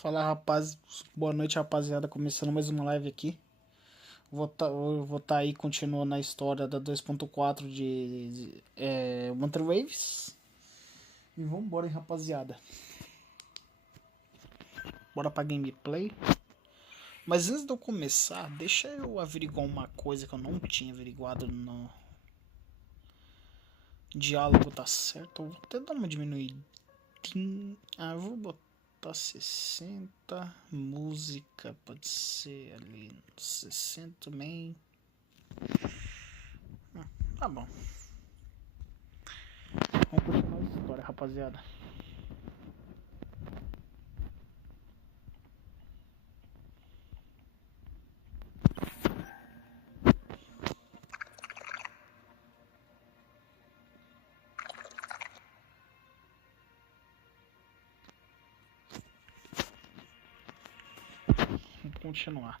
Fala, rapaz. Boa noite, rapaziada. Começando mais uma live aqui. Vou tá aí continuando a história da 2.4 de Wuthering Waves. E vambora, hein, rapaziada. Bora pra gameplay. Mas antes de eu começar, deixa eu averiguar uma coisa que eu não tinha averiguado no diálogo, tá certo? Eu vou até dar uma diminuidinha. Eu vou botar 60. Música pode ser ali 60 também. Tá bom. Vamos continuar a história, rapaziada. Vamos continuar.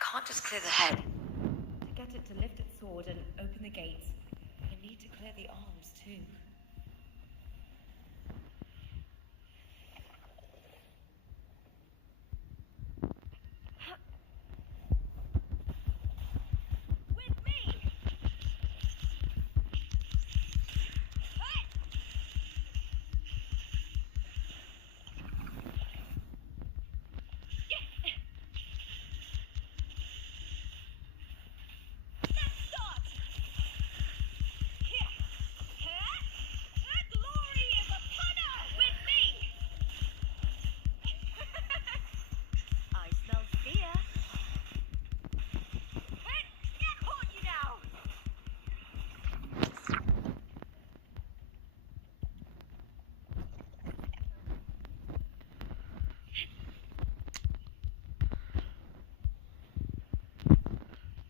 Can't just clear the head. To get it to lift its sword and open the gates, I need to clear the arms too. With me!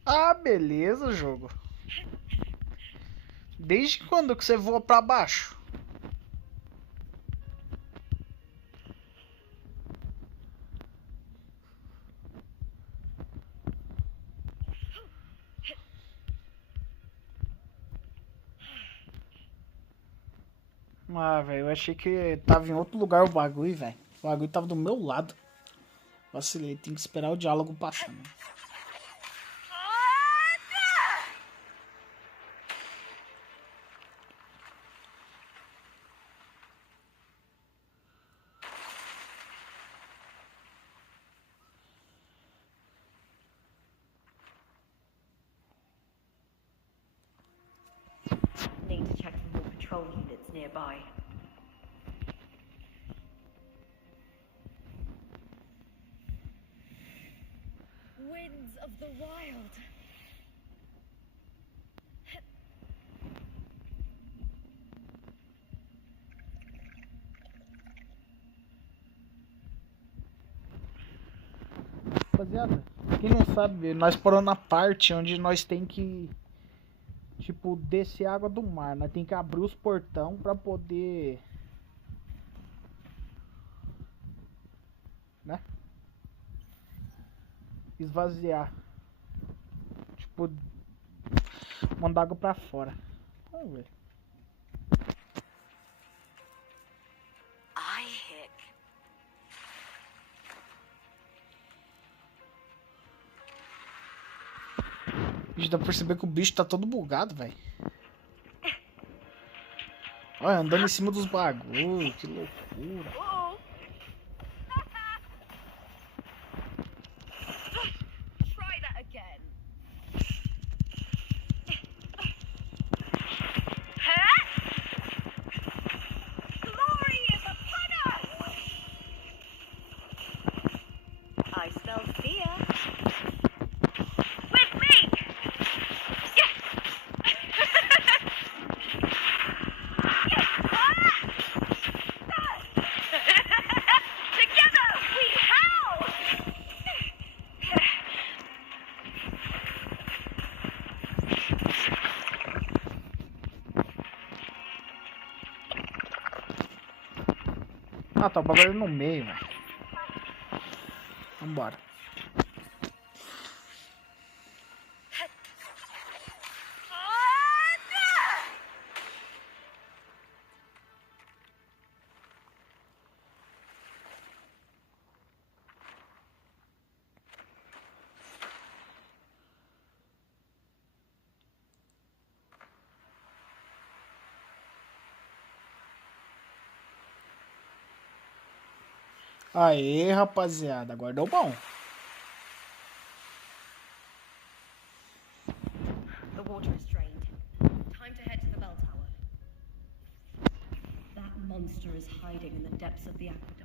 Ah, beleza, jogo. Desde quando que você voa pra baixo? Ah, velho, eu achei que tava em outro lugar o bagulho, velho. O bagulho tava do meu lado. Vacilei, tem que esperar o diálogo passar, né? Need to check some more patrol units nearby. Winds of the wild. Rapaziada, quem não sabe, nós paramos na parte onde nós tem que, tipo, descer água do mar. Nós tem que abrir os portão pra poder, né, esvaziar, tipo, mandar água pra fora. Vamos ver. Ai, Hick. A gente dá pra perceber que o bicho tá todo bugado, velho. Olha, andando em cima dos bagulho, que loucura. Whoa. Try that again. Glory is upon us. I smell fear. With me. Ah, tá o bagulho no meio, velho. Vambora. Aê, rapaziada, agora deu bom. The water is drained. Time to head to the bell tower. That monster is hiding in the depths of the aqueducts.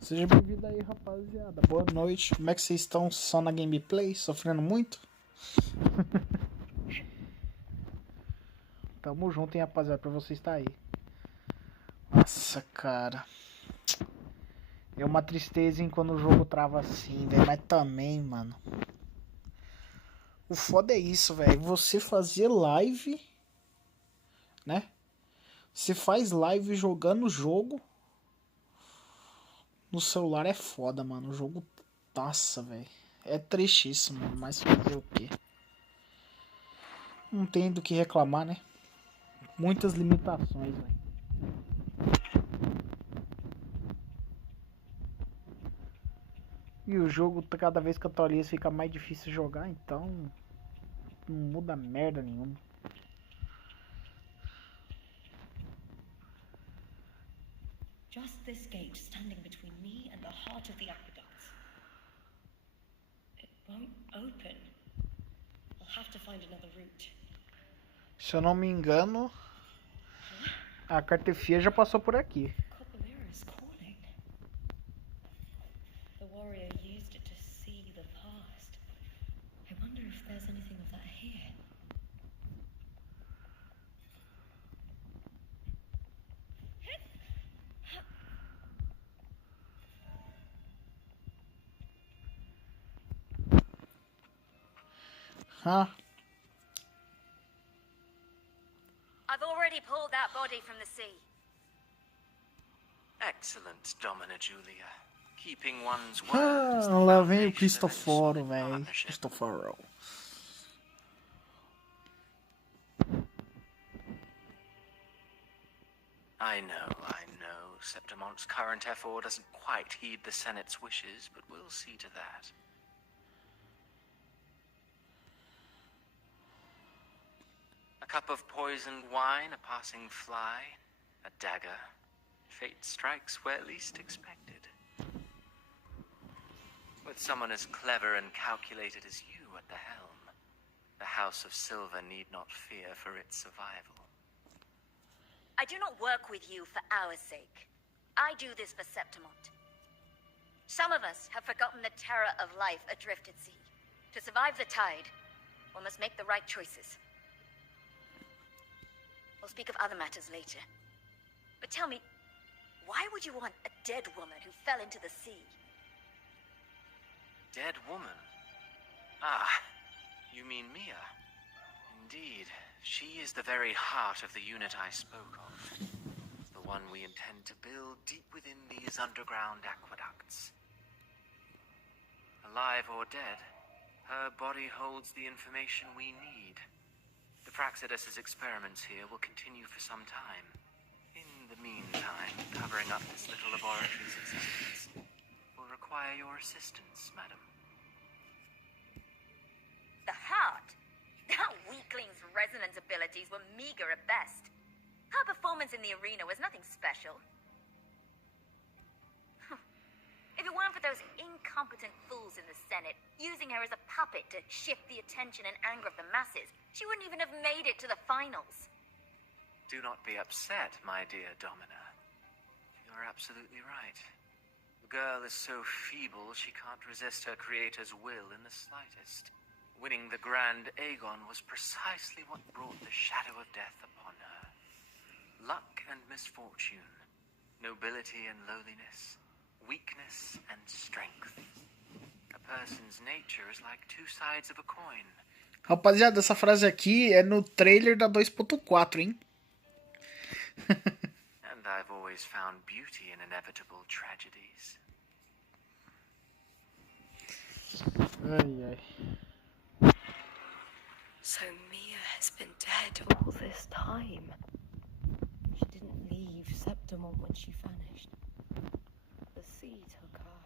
Seja bem-vindo aí, rapaziada. Boa noite. Como é que vocês estão? Só na gameplay? Sofrendo muito? Tamo junto, hein, rapaziada, pra você estar aí. Nossa, cara. É uma tristeza, hein, quando o jogo trava assim, velho. Mas também, mano. O foda é isso, velho. Você fazer live, né? Você faz live jogando o jogo no celular é foda, mano. O jogo, nossa, velho. É tristíssimo, mano. Mas fazer o quê? Não tem do que reclamar, né? Muitas limitações, velho. E o jogo, cada vez que atualiza, fica mais difícil jogar, então não muda merda nenhuma. Just this gate standing between me and the heart of the aqueducts. It won't open. I'll have to find another route. Se eu não me engano, a cartefia já passou por aqui. Is calling. The warrior used it to see the past. I wonder if there's anything of that here. Huh? I've already pulled that body from the sea. Excellent, Domina Julia. Keeping one's Ah, word is the lá vem o foundation of any Cristoforo, solid velho. partnership. Cristoforo. I know. Septimont's current effort doesn't quite heed the Senate's wishes, but we'll see to that. A cup of poisoned wine, a passing fly, a dagger. Fate strikes where least expected. With someone as clever and calculated as you at the helm, the House of Silver need not fear for its survival. I do not work with you for our sake. I do this for Septimont. Some of us have forgotten the terror of life adrift at sea. To survive the tide, one must make the right choices. We'll speak of other matters later. But tell me, why would you want a dead woman who fell into the sea? Dead woman? Ah, you mean Mia? Indeed, she is the very heart of the unit I spoke of. The one we intend to build deep within these underground aqueducts. Alive or dead, her body holds the information we need. The Praxidus's experiments here will continue for some time. In the meantime, covering up this little laboratory's existence will require your assistance, madam. The heart? That weakling's resonance abilities were meager at best. Her performance in the arena was nothing special. If it weren't for those incompetent fools in the Senate using her as a puppet to shift the attention and anger of the masses, she wouldn't even have made it to the finals. Do not be upset, my dear Domina. You're absolutely right. The girl is so feeble she can't resist her creator's will in the slightest. Winning the Grand Aegon was precisely what brought the shadow of death upon her. Luck and misfortune. nobility and lowliness, weakness and strength. A person's nature is like two sides of a coin. Rapaziada, essa frase aqui é no trailer da 2.4, hein? And I've always found beauty in inevitable tragedies. Ai, ai. So Mia has been dead all this time. She didn't leave Septimon when she vanished. The sea took her.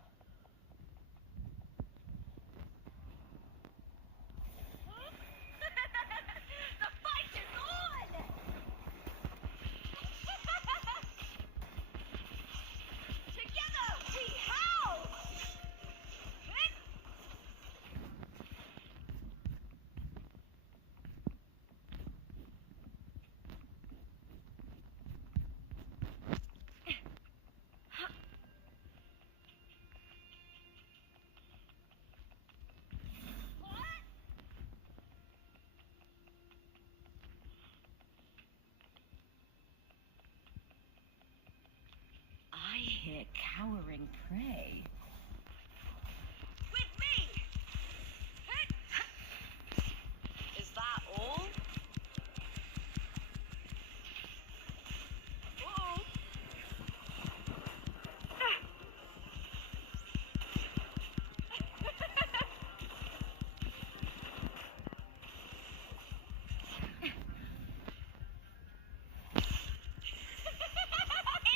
The fight is on! Together we howl! I hear cowering prey. With me! Is that all? Uh-oh.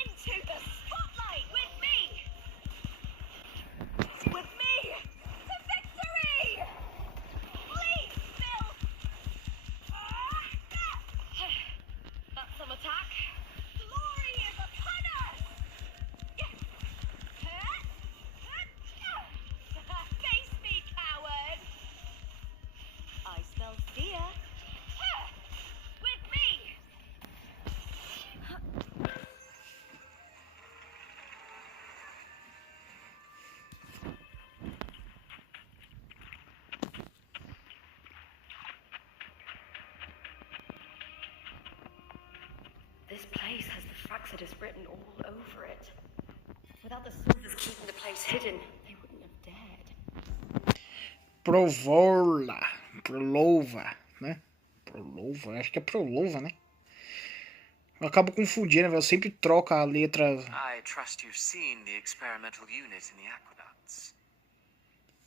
Into the spotlight with me! With me! To victory! Please, Bill! That's some attack. Glory is upon us! Face me, coward! I smell fear. With me! This place has the Fraxidus written all over it. Without the soldiers keeping the place hidden, they wouldn't have dared. Prolova, né? Prolova, acho que é Prolova, né? Eu acabo confundindo, velho. Eu sempre troco a letra. I trust you've seen the experimental unit in the aqueducts.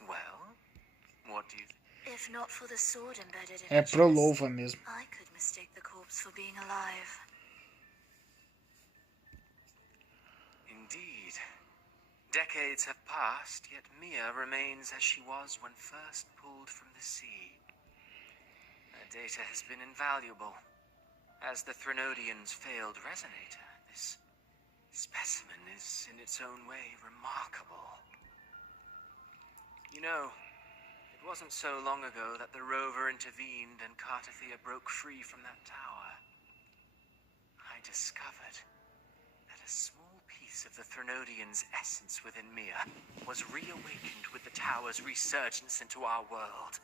Well, what do you think? If not for the sword embedded in É her chest, Prolova mesmo. I could mistake the corpse for being alive. Indeed. Decades have passed, yet Mia remains as she was when first pulled from the sea. Her data has been invaluable. As the Threnodian's failed resonator, this specimen is in its own way remarkable. You know, it wasn't so long ago that the rover intervened and Cartathea broke free from that tower. I discovered that a small piece of the Threnodian's essence within Mia was reawakened with the tower's resurgence into our world.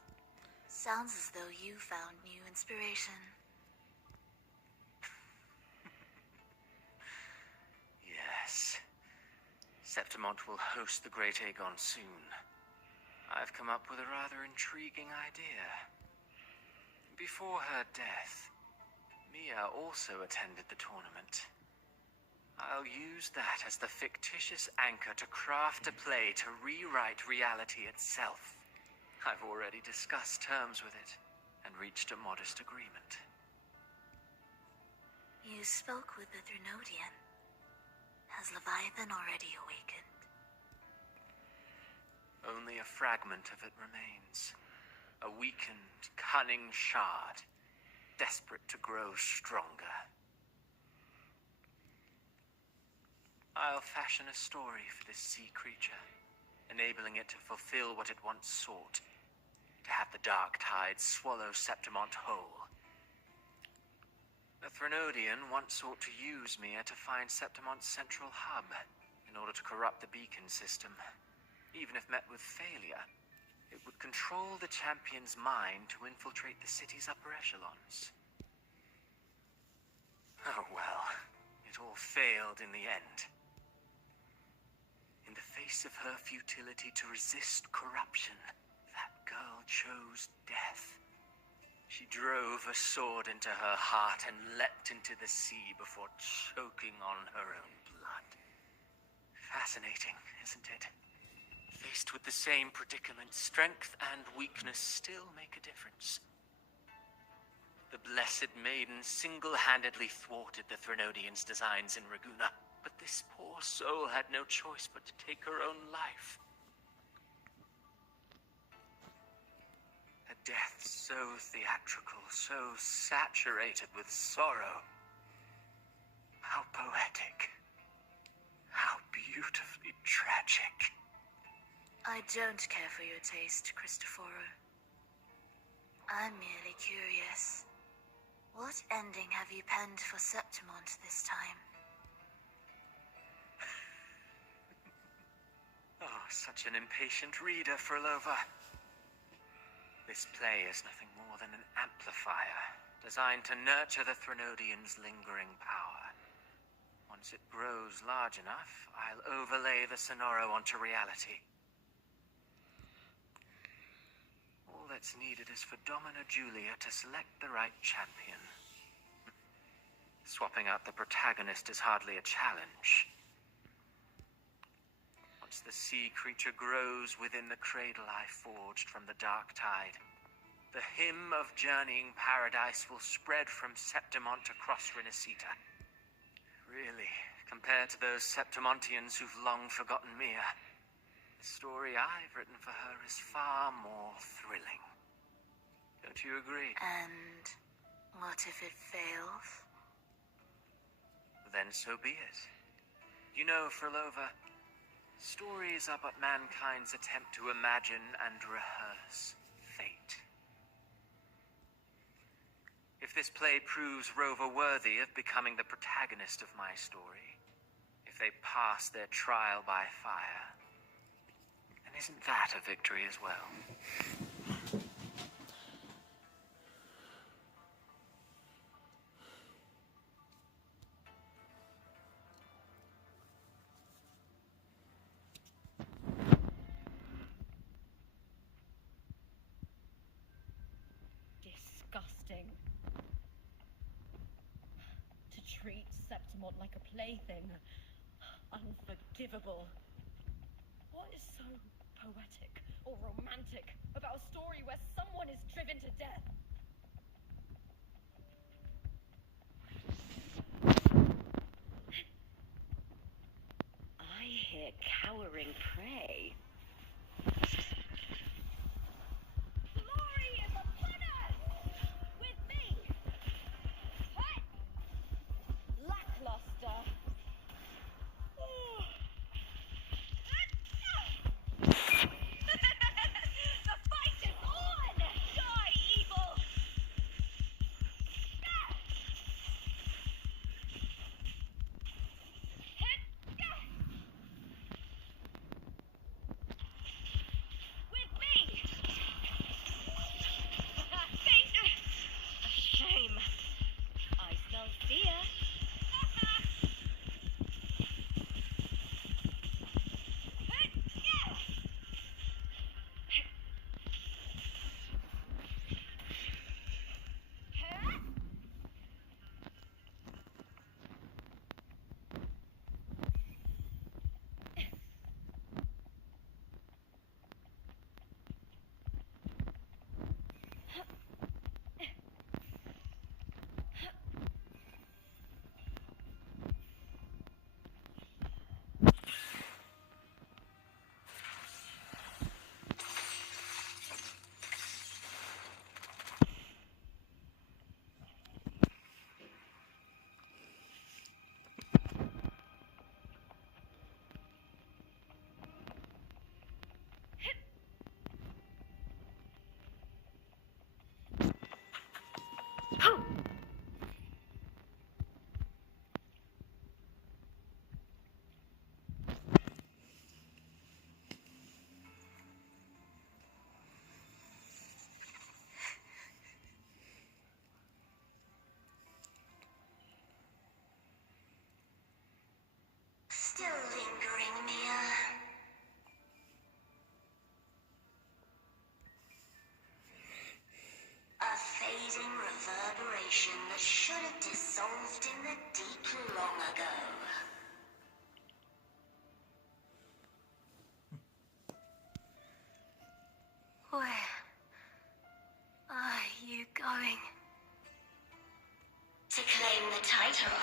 Sounds as though you found new inspiration. Yes. Septimont will host the Great Aegon soon. I've come up with a rather intriguing idea. Before her death, Mia also attended the tournament. I'll use that as the fictitious anchor to craft a play to rewrite reality itself. I've already discussed terms with it and reached a modest agreement. You spoke with the Threnodian. Has Leviathan already awakened? Only a fragment of it remains. A weakened, cunning shard, desperate to grow stronger. I'll fashion a story for this sea creature, enabling it to fulfill what it once sought, to have the dark tides swallow Septimont whole. The Threnodian once sought to use Mia to find Septimont's central hub, in order to corrupt the beacon system. Even if met with failure, it would control the champion's mind to infiltrate the city's upper echelons. Oh well, it all failed in the end. face of her futility to resist corruption, that girl chose death. She drove a sword into her heart and leapt into the sea before choking on her own blood. Fascinating, isn't it? Faced with the same predicament, strength and weakness still make a difference. The Blessed Maiden single-handedly thwarted the Threnodians' designs in Raguna, but this poor soul had no choice but to take her own life. A death so theatrical, so saturated with sorrow. How poetic. How beautifully tragic. I don't care for your taste, Cristoforo. I'm merely curious. What ending have you penned for Septimont this time? Oh, such an impatient reader, Frolova. This play is nothing more than an amplifier, designed to nurture the Threnodians' lingering power. Once it grows large enough, I'll overlay the Sonoro onto reality. All that's needed is for Domina Julia to select the right champion. Swapping out the protagonist is hardly a challenge. Once the sea creature grows within the cradle I forged from the dark tide, the hymn of journeying paradise will spread from Septimont across Renacita. Really, compared to those Septimontians who've long forgotten Mia, the story I've written for her is far more thrilling. Don't you agree? And what if it fails? Then so be it. You know, Frolova, stories are but mankind's attempt to imagine and rehearse fate. If this play proves Rover worthy of becoming the protagonist of my story, if they pass their trial by fire, then isn't that a victory as well? Disgusting. To treat Septimont like a plaything. Unforgivable. What is so poetic or romantic about a story where someone is driven to death? I hear cowering prey. Glory is upon us! With me! What? Lackluster. The fight is on! Die, evil! should have dissolved in the deep long ago. Where are you going? To claim the title.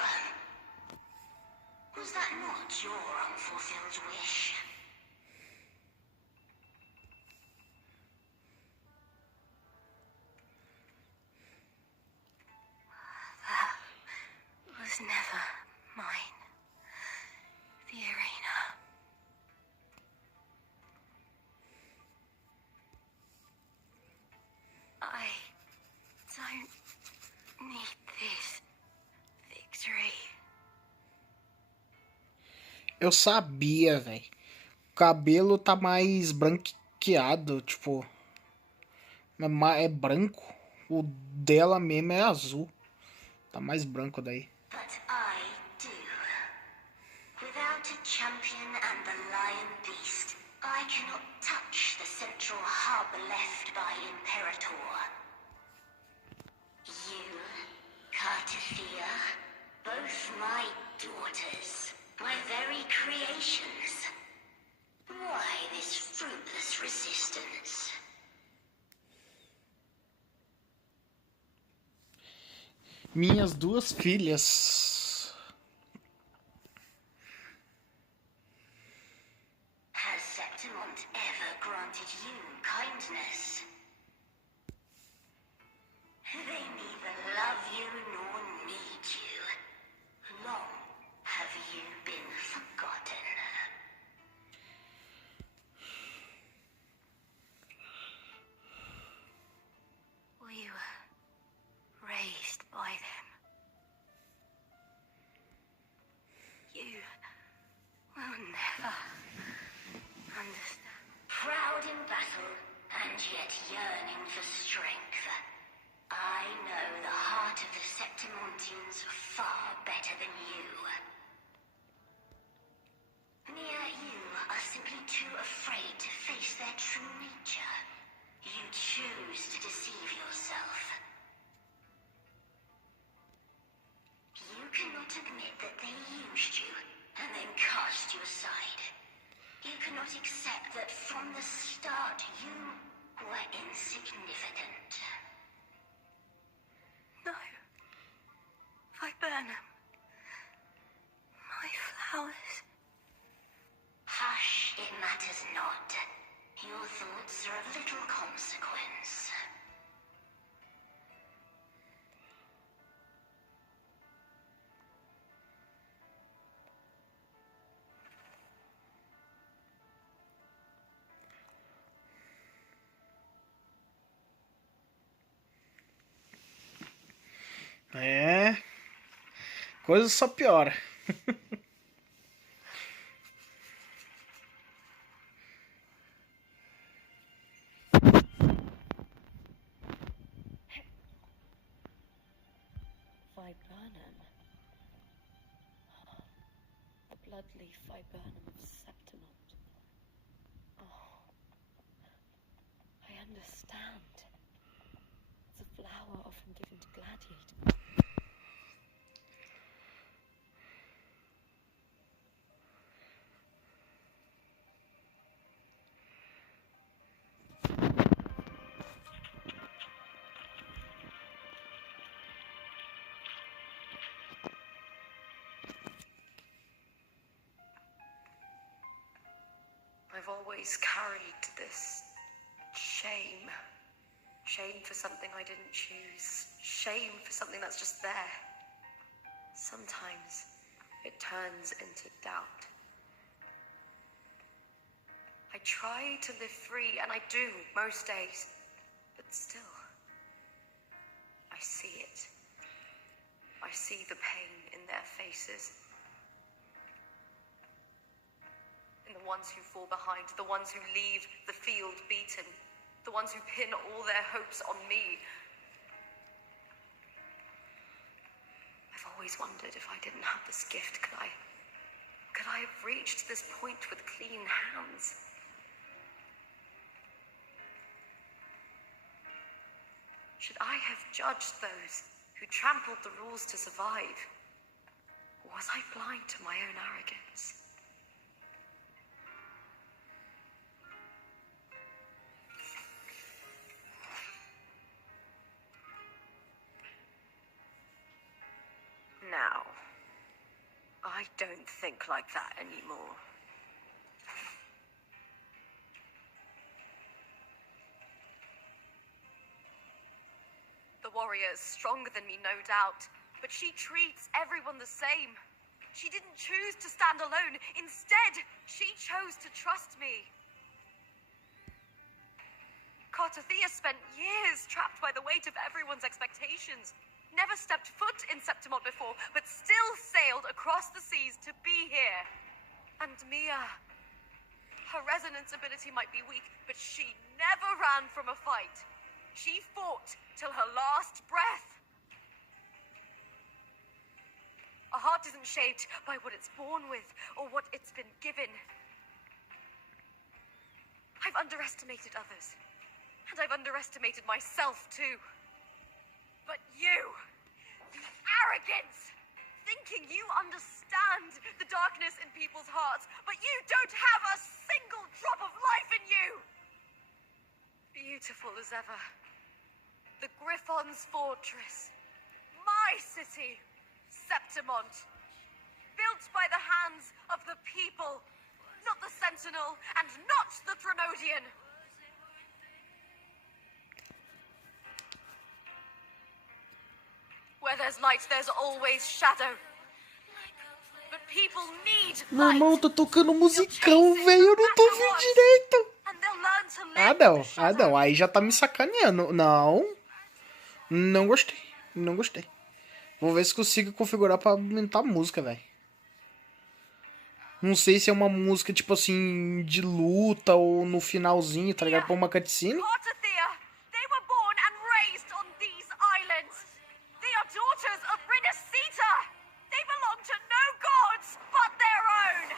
Was that not your unfulfilled wish? That was never mine. The arena. I don't need this victory. Eu sabia, velho. O cabelo tá mais branqueado, tipo. É branco. O dela mesmo é azul. Tá mais branco daí. But I do. Without a champion and the lion beast, I cannot touch the central harbor left by Imperator. You, Cartithia, both my daughters, my very creations. Why this fruitless resistance? Minhas duas filhas. Has Septimont ever granted you kindness? They neither love you nor need you. Long have you been forgotten. We were raised by them. You will never understand. Proud in battle, and yet yearning for strength. I know the heart of the Septimontians far better than you. Yet you are simply too afraid to face their true nature. You choose to deceive yourself. You cannot admit that they used you and then cast you aside. You cannot accept that from the start you were insignificant. No. Viburnum. My flowers. Hush, it matters not. Your thoughts are of little consequence. É. Coisa só piora. Viburnum. The bloodleaf viburnum of Septimont. Oh, I understand. It's a flower often given to gladiators. I've always carried this shame. Shame for something I didn't choose. Shame for something that's just there. Sometimes it turns into doubt. I try to live free, and I do most days. But still, I see it. I see the pain in their faces. In the ones who fall behind, the ones who leave the field beaten, the ones who pin all their hopes on me. I've always wondered if I didn't have this gift, could I have reached this point with clean hands? Should I have judged those who trampled the rules to survive? Or was I blind to my own arrogance? Now, I don't think like that anymore. The warrior is stronger than me, no doubt, but she treats everyone the same. She didn't choose to stand alone. Instead, she chose to trust me. Cartathea spent years trapped by the weight of everyone's expectations. Never stepped foot in Septimont before, but still sailed across the seas to be here. And Mia, her resonance ability might be weak, but she never ran from a fight. She fought till her last breath. A heart isn't shaped by what it's born with or what it's been given. I've underestimated others, and I've underestimated myself too. But you arrogance! Thinking you understand the darkness in people's hearts, but you don't have a single drop of life in you! Beautiful as ever. The Griffon's fortress. My city, Septimont. Built by the hands of the people, not the Sentinel and not the Trinodian. Where there's light, there's always shadow. But people need Meu light. irmão, tô tocando musicão, velho. Eu não tô ouvindo direito. And they'll learn to Ah, live não. with the Ah, shadow. não. Aí já tá me sacaneando. Não. Não gostei. Não gostei. Vou ver se consigo configurar pra aumentar a música, velho. Não sei se é uma música, tipo assim, de luta ou no finalzinho, tá ligado? Pra uma cutscene. Cartathea, they were born and raised on these islands. They are daughters of Rinascita. They belong to no gods but their own.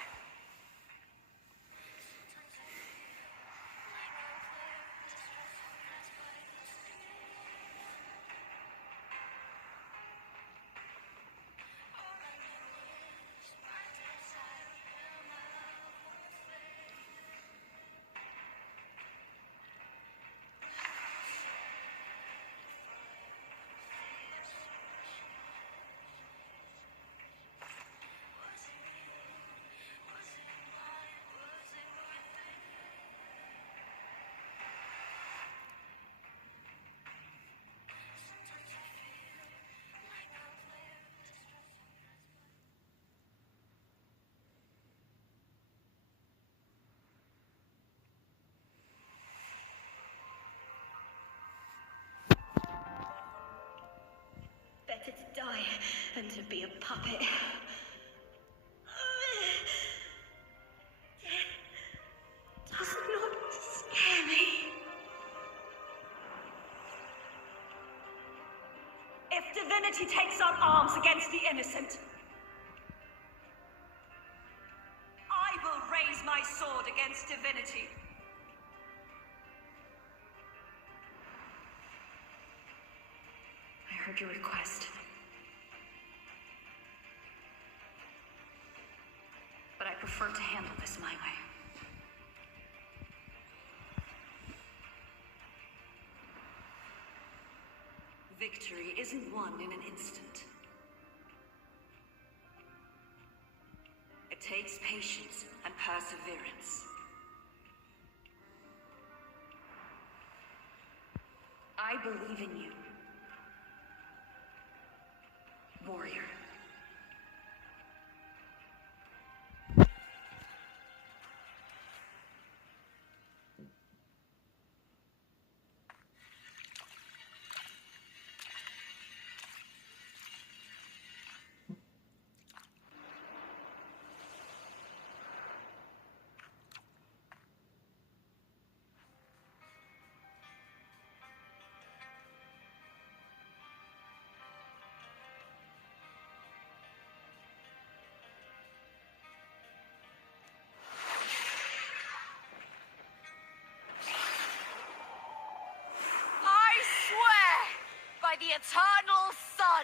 Better to die than to be a puppet. Death does not scare me. If divinity takes up arms against the innocent, I will raise my sword against divinity. I heard your request. But I prefer to handle this my way. Victory isn't won in an instant. It takes patience and perseverance. I believe in you, warrior. By the eternal sun,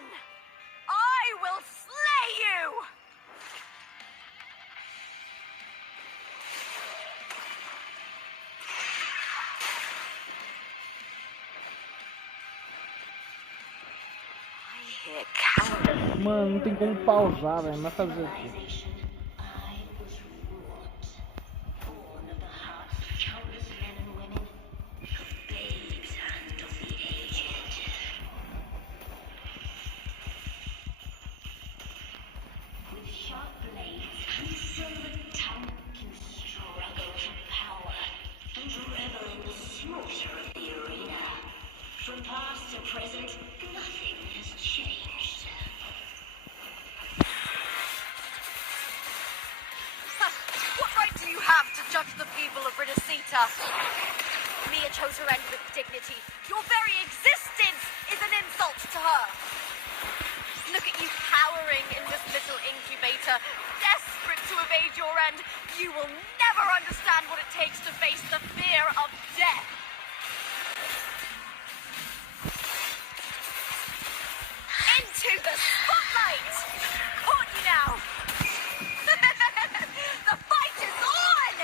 sheer cowardice. Mano, não tem como pausar, velho. Mas fazer o quê? What right do you have to judge the people of Renacita? Mia chose her end with dignity. Your very existence is an insult to her. Look at you cowering in this little incubator, desperate to evade your end. You will never understand what it takes to face the fear of death. Into the spotlight! Caught you now! The fight is on!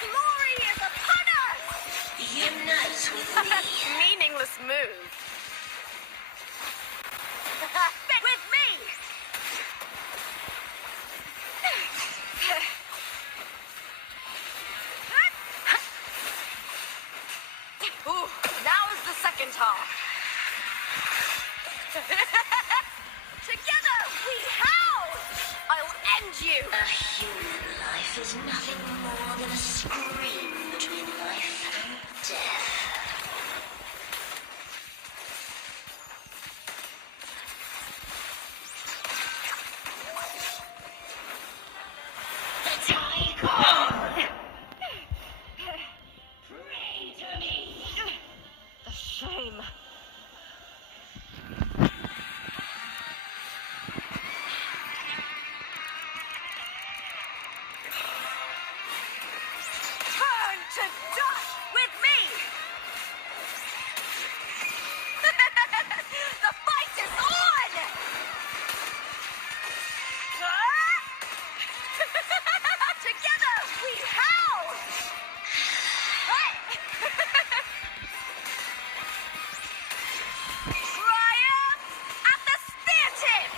Glory is upon us! Unite with me. Meaningless move. With me! Ooh, now is the second half. Together we howl! I'll end you! A human life is nothing more than a scream between life and death. The tiger! Pray to me! The shame. Turn to dust with me! The fight is on! Together we howl! Triumph at the spear tip!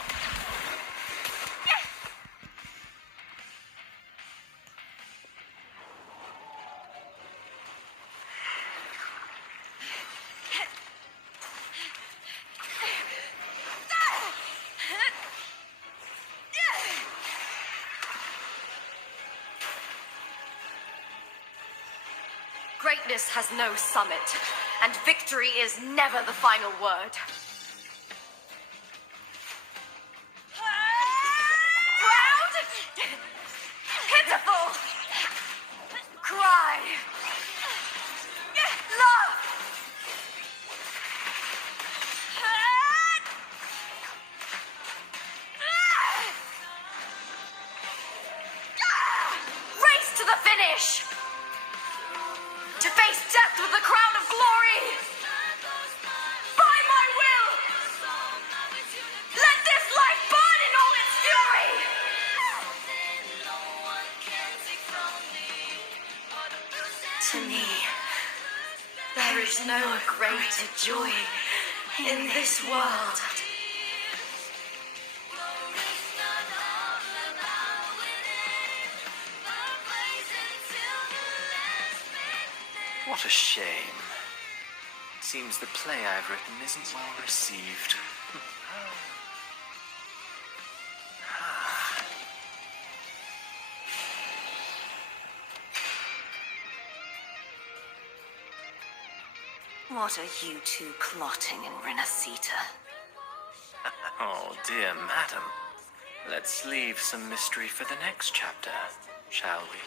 Greatness has no summit, and victory is never the final word. Proud? Pitiful? Cry? Love? Race to the finish! To face death with the crown of glory! By my will! Let this life burn in all its fury! To me, there is no greater joy in this world. What a shame. It seems the play I've written isn't well received. What are you two plotting in Renacita? Oh, dear madam. Let's leave some mystery for the next chapter, shall we?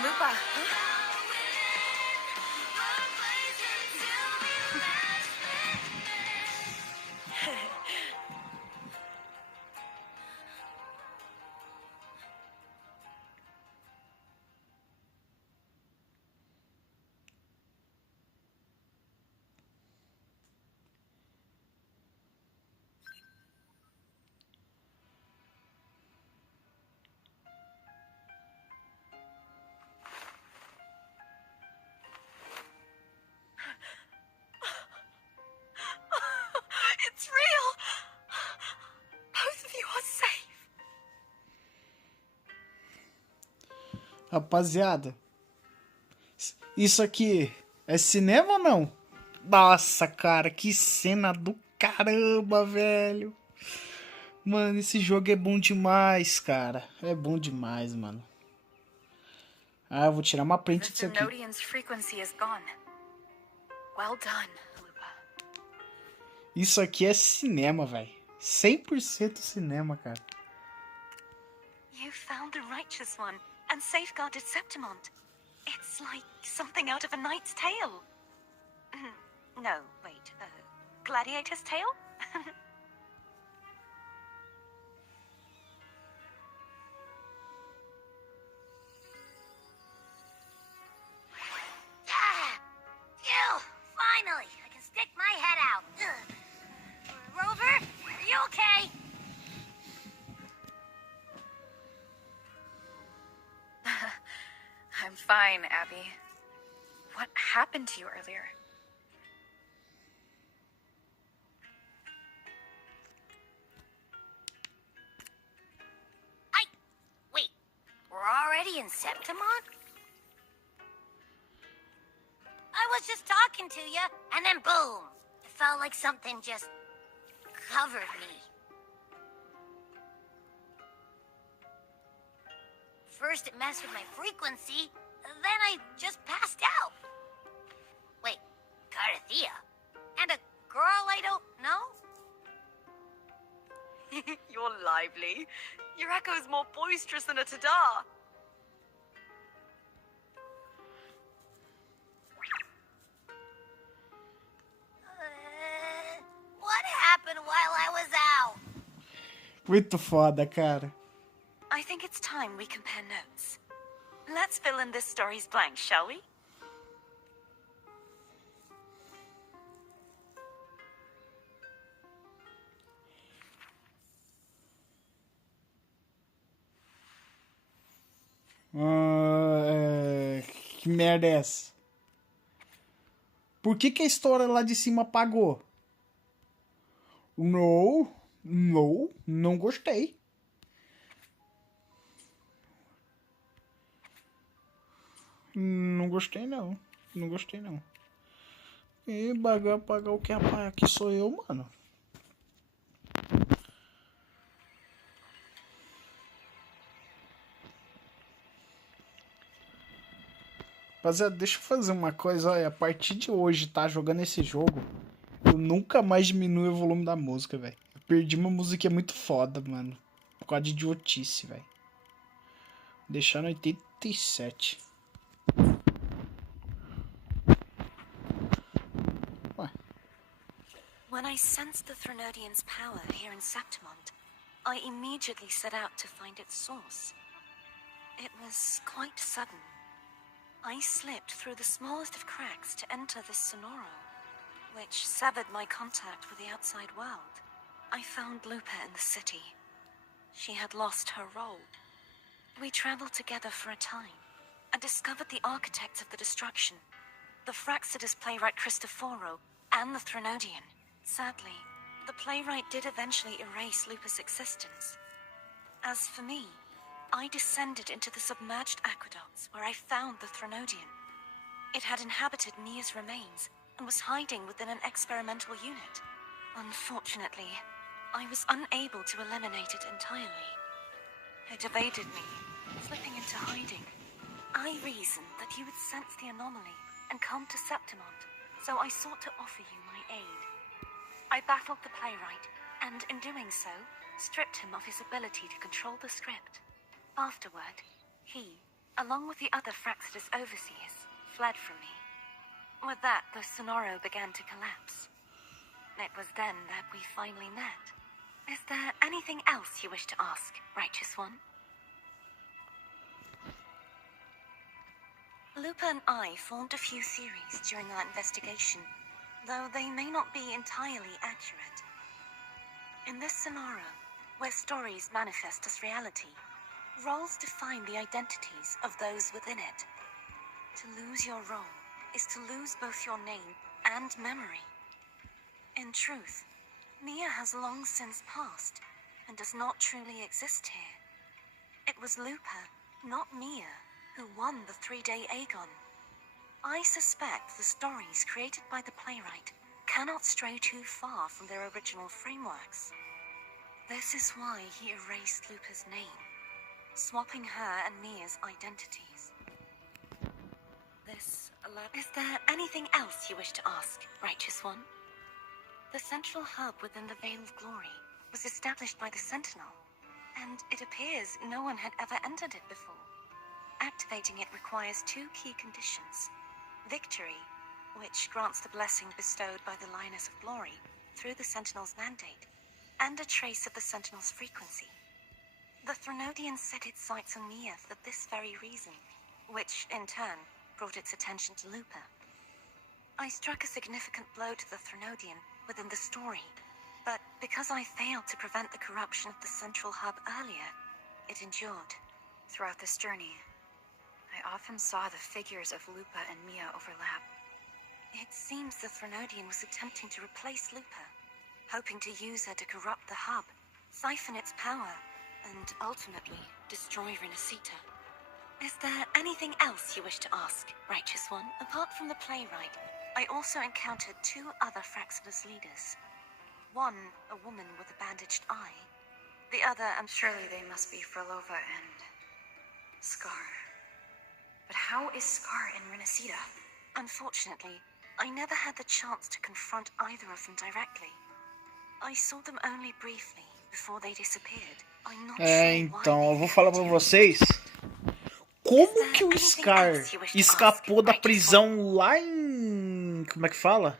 Lupa. Rapaziada, isso aqui é cinema ou não? Nossa, cara, que cena do caramba, velho. Mano, esse jogo é bom demais, cara. É bom demais, mano. Ah, eu vou tirar uma print disso aqui. Isso aqui é cinema, velho. 100% cinema, cara. You found the righteous one and safeguarded Septimont. It's like something out of a knight's tale. No, wait, gladiator's tale? Phew! Finally! I can stick my head out. Rover, are you okay? I'm fine, Abby. What happened to you earlier? Wait, we're already in Septimont? I was just talking to you, and then boom! It felt like something just covered me. First it messed with my frequency, then I just passed out. Wait, Carthea? And a girl I don't know? You're lively. Your echo's more boisterous than a tada. What happened while I was out? Muito foda, cara. I think it's time we compare notes. Let's fill in this story's blanks, shall we? Que merda é essa? Por que a história lá de cima apagou? Não gostei. Não gostei não. Não gostei não. E apagar o que apaga aqui sou eu, mano. Rapaziada, deixa eu fazer uma coisa. Olha, a partir de hoje, tá? Jogando esse jogo, eu nunca mais diminuo o volume da música, velho. Eu perdi uma música muito foda, mano. Por causa de idiotice, velho. Deixar no 87. Ué. When I sensed the Threnodian's power here in Septimont, I immediately set out to find its source. It was quite sudden. I slipped through the smallest of cracks to enter this sonoro, which severed my contact with the outside world. I found Lupa in the city. She had lost her role. We traveled together for a time, and discovered the architects of the destruction, the Fraxidus playwright Cristoforo, and the Threnodian. Sadly, the playwright did eventually erase Lupa's existence. As for me, I descended into the submerged aqueducts where I found the Threnodian. It had inhabited Nia's remains and was hiding within an experimental unit. Unfortunately, I was unable to eliminate it entirely. It evaded me, slipping into hiding. I reasoned that you would sense the anomaly and come to Septimont, so I sought to offer you my aid. I battled the playwright, and in doing so, stripped him of his ability to control the script. Afterward, he, along with the other Fraxidus overseers, fled from me. With that, the sonoro began to collapse. It was then that we finally met. Is there anything else you wish to ask, Righteous One? Lupa and I formed a few theories during our investigation, though they may not be entirely accurate. In this sonoro, where stories manifest as reality, roles define the identities of those within it. To lose your role is to lose both your name and memory. In truth, Nia has long since passed and does not truly exist here. It was Lupa, not Nia, who won the 3-day Aegon. I suspect the stories created by the playwright cannot stray too far from their original frameworks. This is why he erased Lupa's name, swapping her and Mia's identities. Is there anything else you wish to ask, Righteous One? The central hub within the Veil of Glory was established by the Sentinel, and it appears no one had ever entered it before. Activating it requires 2 key conditions. Victory, which grants the blessing bestowed by the Lioness of Glory through the Sentinel's mandate, and a trace of the Sentinel's frequency. The Threnodian set its sights on Mia for this very reason, which, in turn, brought its attention to Lupa. I struck a significant blow to the Threnodian within the story, but because I failed to prevent the corruption of the central hub earlier, it endured. Throughout this journey, I often saw the figures of Lupa and Mia overlap. It seems the Threnodian was attempting to replace Lupa, hoping to use her to corrupt the hub, siphon its power, and ultimately destroy Renacita. Is there anything else you wish to ask, Righteous One? Apart from the playwright, I also encountered 2 other Fraxidus leaders. One, a woman with a bandaged eye. The other, Surely they must be Frolova and Scar. But how is Scar in Renacita? Unfortunately, I never had the chance to confront either of them directly. I saw them only briefly before they disappeared. I'm not Então, eu vou falar pra vocês como que o Scar escapou da prisão lá em... Como é que fala?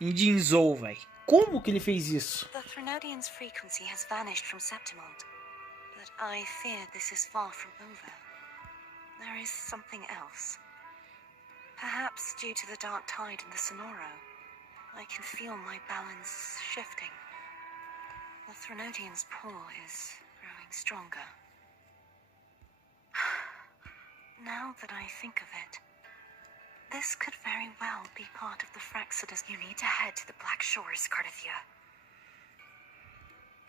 Em Jinzhou, velho. Como que ele fez isso? The Threnodian's frequency has vanished from Septimont, but I fear this is far from over. There is something else. Perhaps due to the dark tide in the Sonoro, I can feel my balance shifting. The Threnodian's pull is growing stronger. Now that I think of it, this could very well be part of the Fraxidus. You need to head to the Black Shores, Cardathia.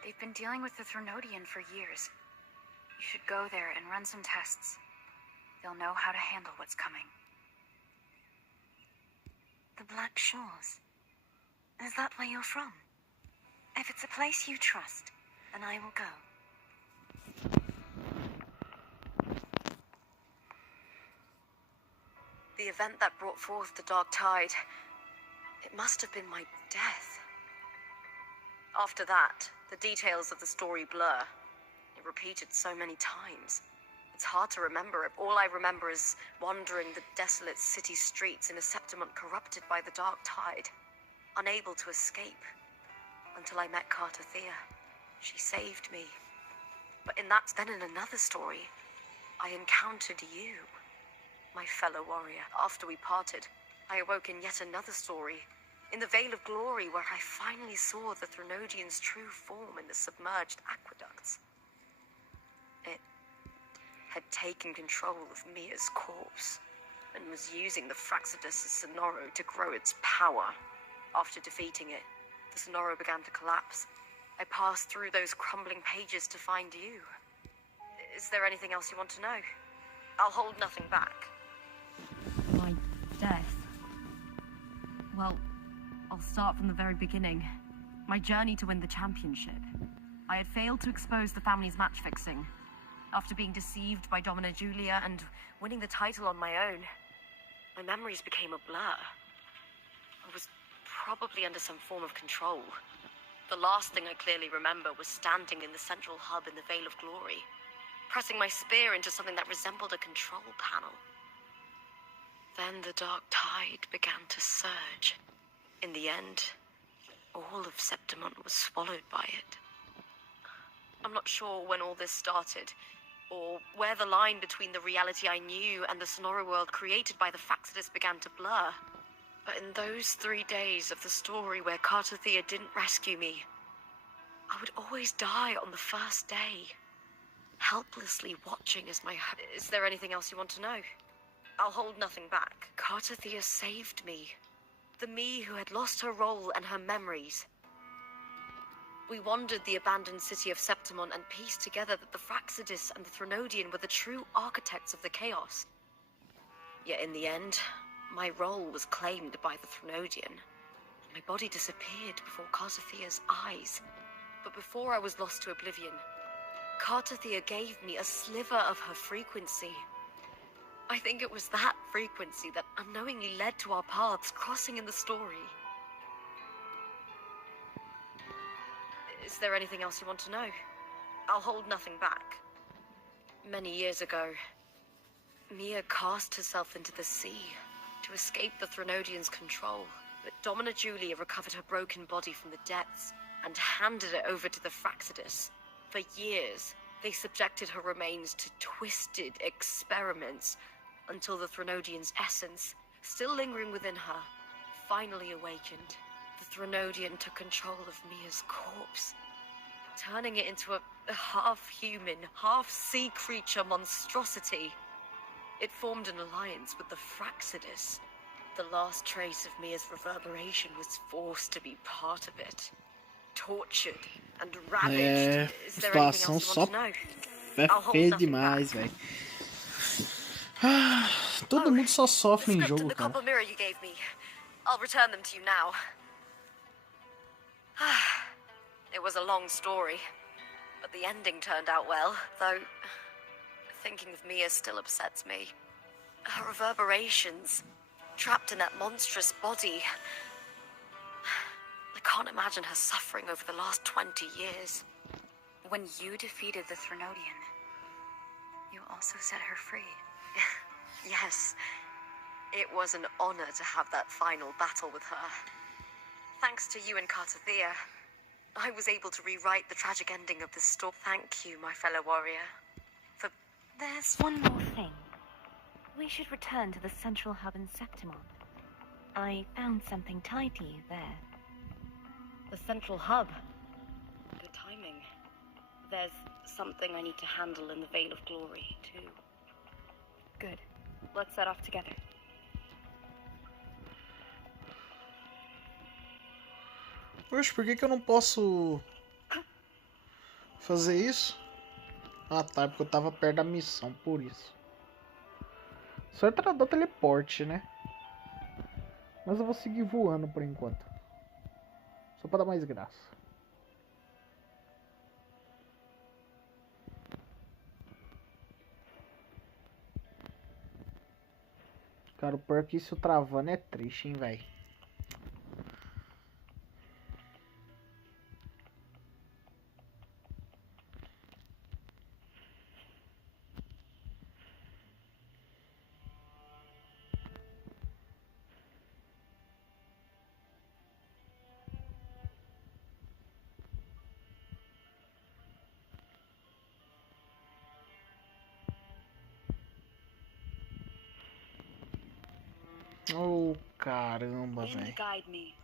They've been dealing with the Threnodian for years. You should go there and run some tests. They'll know how to handle what's coming. The Black Shores? Is that where you're from? If it's a place you trust, then I will go. The event that brought forth the dark tide, it must have been my death. After that, the details of the story blur. It repeated so many times. It's hard to remember it. All I remember is wandering the desolate city streets in a Septimont corrupted by the dark tide, unable to escape, until I met Cardathia. She saved me. But then in another story, I encountered you, my fellow warrior. After we parted, I awoke in yet another story, in the Veil of Glory, where I finally saw the Threnodian's true form in the submerged aqueducts. It had taken control of Mia's corpse, and was using the Fraxidus' Sonoro to grow its power. After defeating it, the Sonoro began to collapse. I passed through those crumbling pages to find you. Is there anything else you want to know? I'll hold nothing back. My death. Well, I'll start from the very beginning. My journey to win the championship. I had failed to expose the family's match fixing. After being deceived by Domina Julia and winning the title on my own, my memories became a blur. I was probably under some form of control. The last thing I clearly remember was standing in the central hub in the Veil of Glory, pressing my spear into something that resembled a control panel. Then the dark tide began to surge. In the end, all of Septimont was swallowed by it. I'm not sure when all this started, or where the line between the reality I knew and the Sonoro world created by the Fraxidus began to blur. But in those 3 days of the story where Cardathia didn't rescue me, I would always die on the first day, helplessly watching as my... Is there anything else you want to know? I'll hold nothing back. Cardathia saved me. The me who had lost her role and her memories. We wandered the abandoned city of Septimon and pieced together that the Fraxidus and the Threnodian were the true architects of the chaos. Yet in the end, my role was claimed by the Threnodian. My body disappeared before Cartathea's eyes. But before I was lost to oblivion, Cartathea gave me a sliver of her frequency. I think it was that frequency that unknowingly led to our paths crossing in the story. Is there anything else you want to know? I'll hold nothing back. Many years ago, Mia cast herself into the sea to escape the Threnodian's control. But Domina Julia recovered her broken body from the depths and handed it over to the Fraxidus. For years, they subjected her remains to twisted experiments until the Threnodian's essence, still lingering within her, finally awakened. The Threnodian took control of Mia's corpse, turning it into a half-human, half-sea creature monstrosity. It formed an alliance with the Fraxidus. The last trace of Mia's reverberation was forced to be part of it. Tortured and ravaged. Is there anything else you want to know? É feio demais, velho. Todo mundo só sofre em jogo, the cara. copper mirror you gave me. I'll return them to you now. It was a long story, but the ending turned out well, though thinking of Mia still upsets me. Her reverberations, trapped in that monstrous body. I can't imagine her suffering over the last 20 years. When you defeated the Threnodian, you also set her free. Yes, it was an honor to have that final battle with her. Thanks to you and Cartathea, I was able to rewrite the tragic ending of this story. Thank you, my fellow warrior, for... There's one more thing. We should return to the central hub in Septimon. I found something tied to you there. The central hub. Good timing. There's something I need to handle in the Veil of Glory, too. Good. Let's set off together. Poxa, por que eu não posso fazer isso? Ah tá, é porque eu tava perto da missão, por isso. Só entrar do teleporte, né? Mas eu vou seguir voando por enquanto. Só pra dar mais graça. Cara, o pior que isso travando é triste, hein, velho. Oh, caramba, velho. Guide me.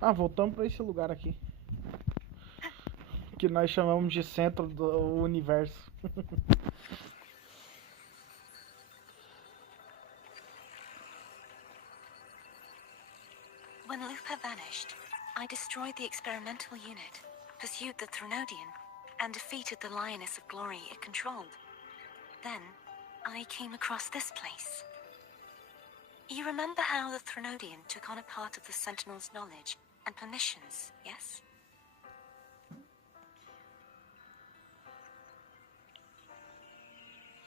Ah, voltamos pra esse lugar aqui. Que nós chamamos de centro do universo. When Lupa vanished, I destroyed the experimental unit, pursued the Threnodian, and defeated the Lioness of Glory it controlled. Then, I came across this place. You remember how the Threnodian took on a part of the Sentinel's knowledge and permissions, yes?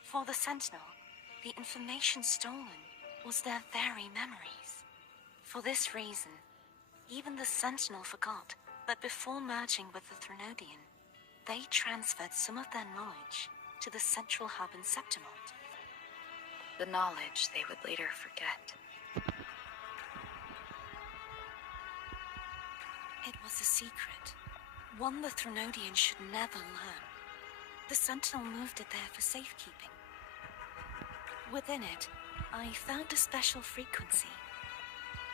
For the Sentinel, the information stolen was their very memories. For this reason, even the Sentinel forgot that before merging with the Threnodian, they transferred some of their knowledge to the central hub in Septimon. The knowledge they would later forget. It was a secret, one the Threnodians should never learn. The Sentinel moved it there for safekeeping. Within it, I found a special frequency.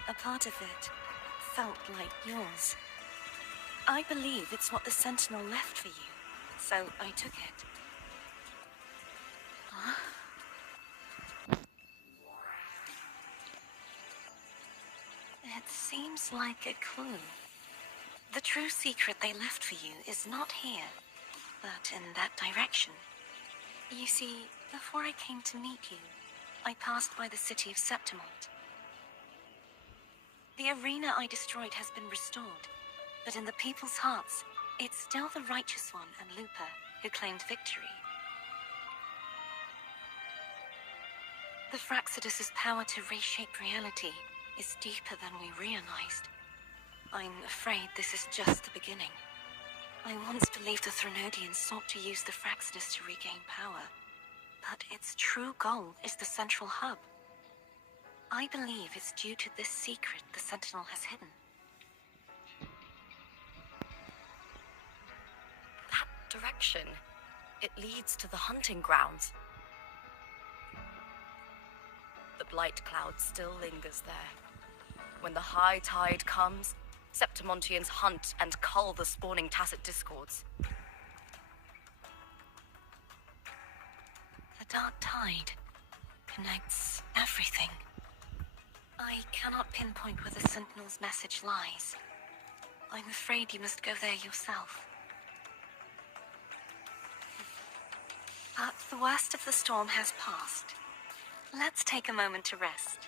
A part of it felt like yours. I believe it's what the Sentinel left for you, so I took it. Huh? It seems like a clue. The true secret they left for you is not here, but in that direction. You see, before I came to meet you, I passed by the city of Septimont. The arena I destroyed has been restored, but in the people's hearts, it's still the Righteous One and Lupa who claimed victory. The Fraxidus' power to reshape reality is deeper than we realized. I'm afraid this is just the beginning. I once believed the Threnodians sought to use the Fraxidus to regain power, but its true goal is the central hub. I believe it's due to this secret the Sentinel has hidden. That direction, it leads to the hunting grounds. The blight cloud still lingers there. When the high tide comes, Septimontians hunt and cull the spawning Tacit Discords. The dark tide connects everything. I cannot pinpoint where the Sentinel's message lies. I'm afraid you must go there yourself. But the worst of the storm has passed. Let's take a moment to rest.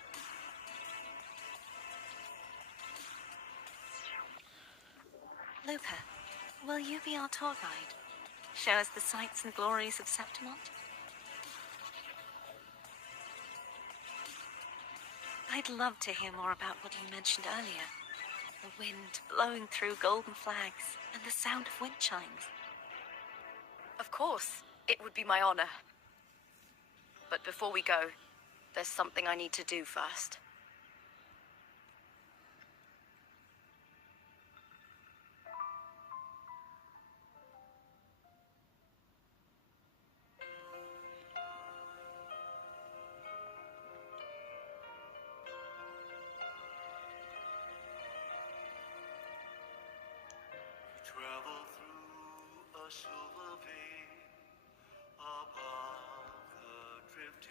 Lupa, will you be our tour guide? Show us the sights and glories of Septimont? I'd love to hear more about what you mentioned earlier. The wind blowing through golden flags and the sound of wind chimes. Of course, it would be my honor. But before we go, there's something I need to do first.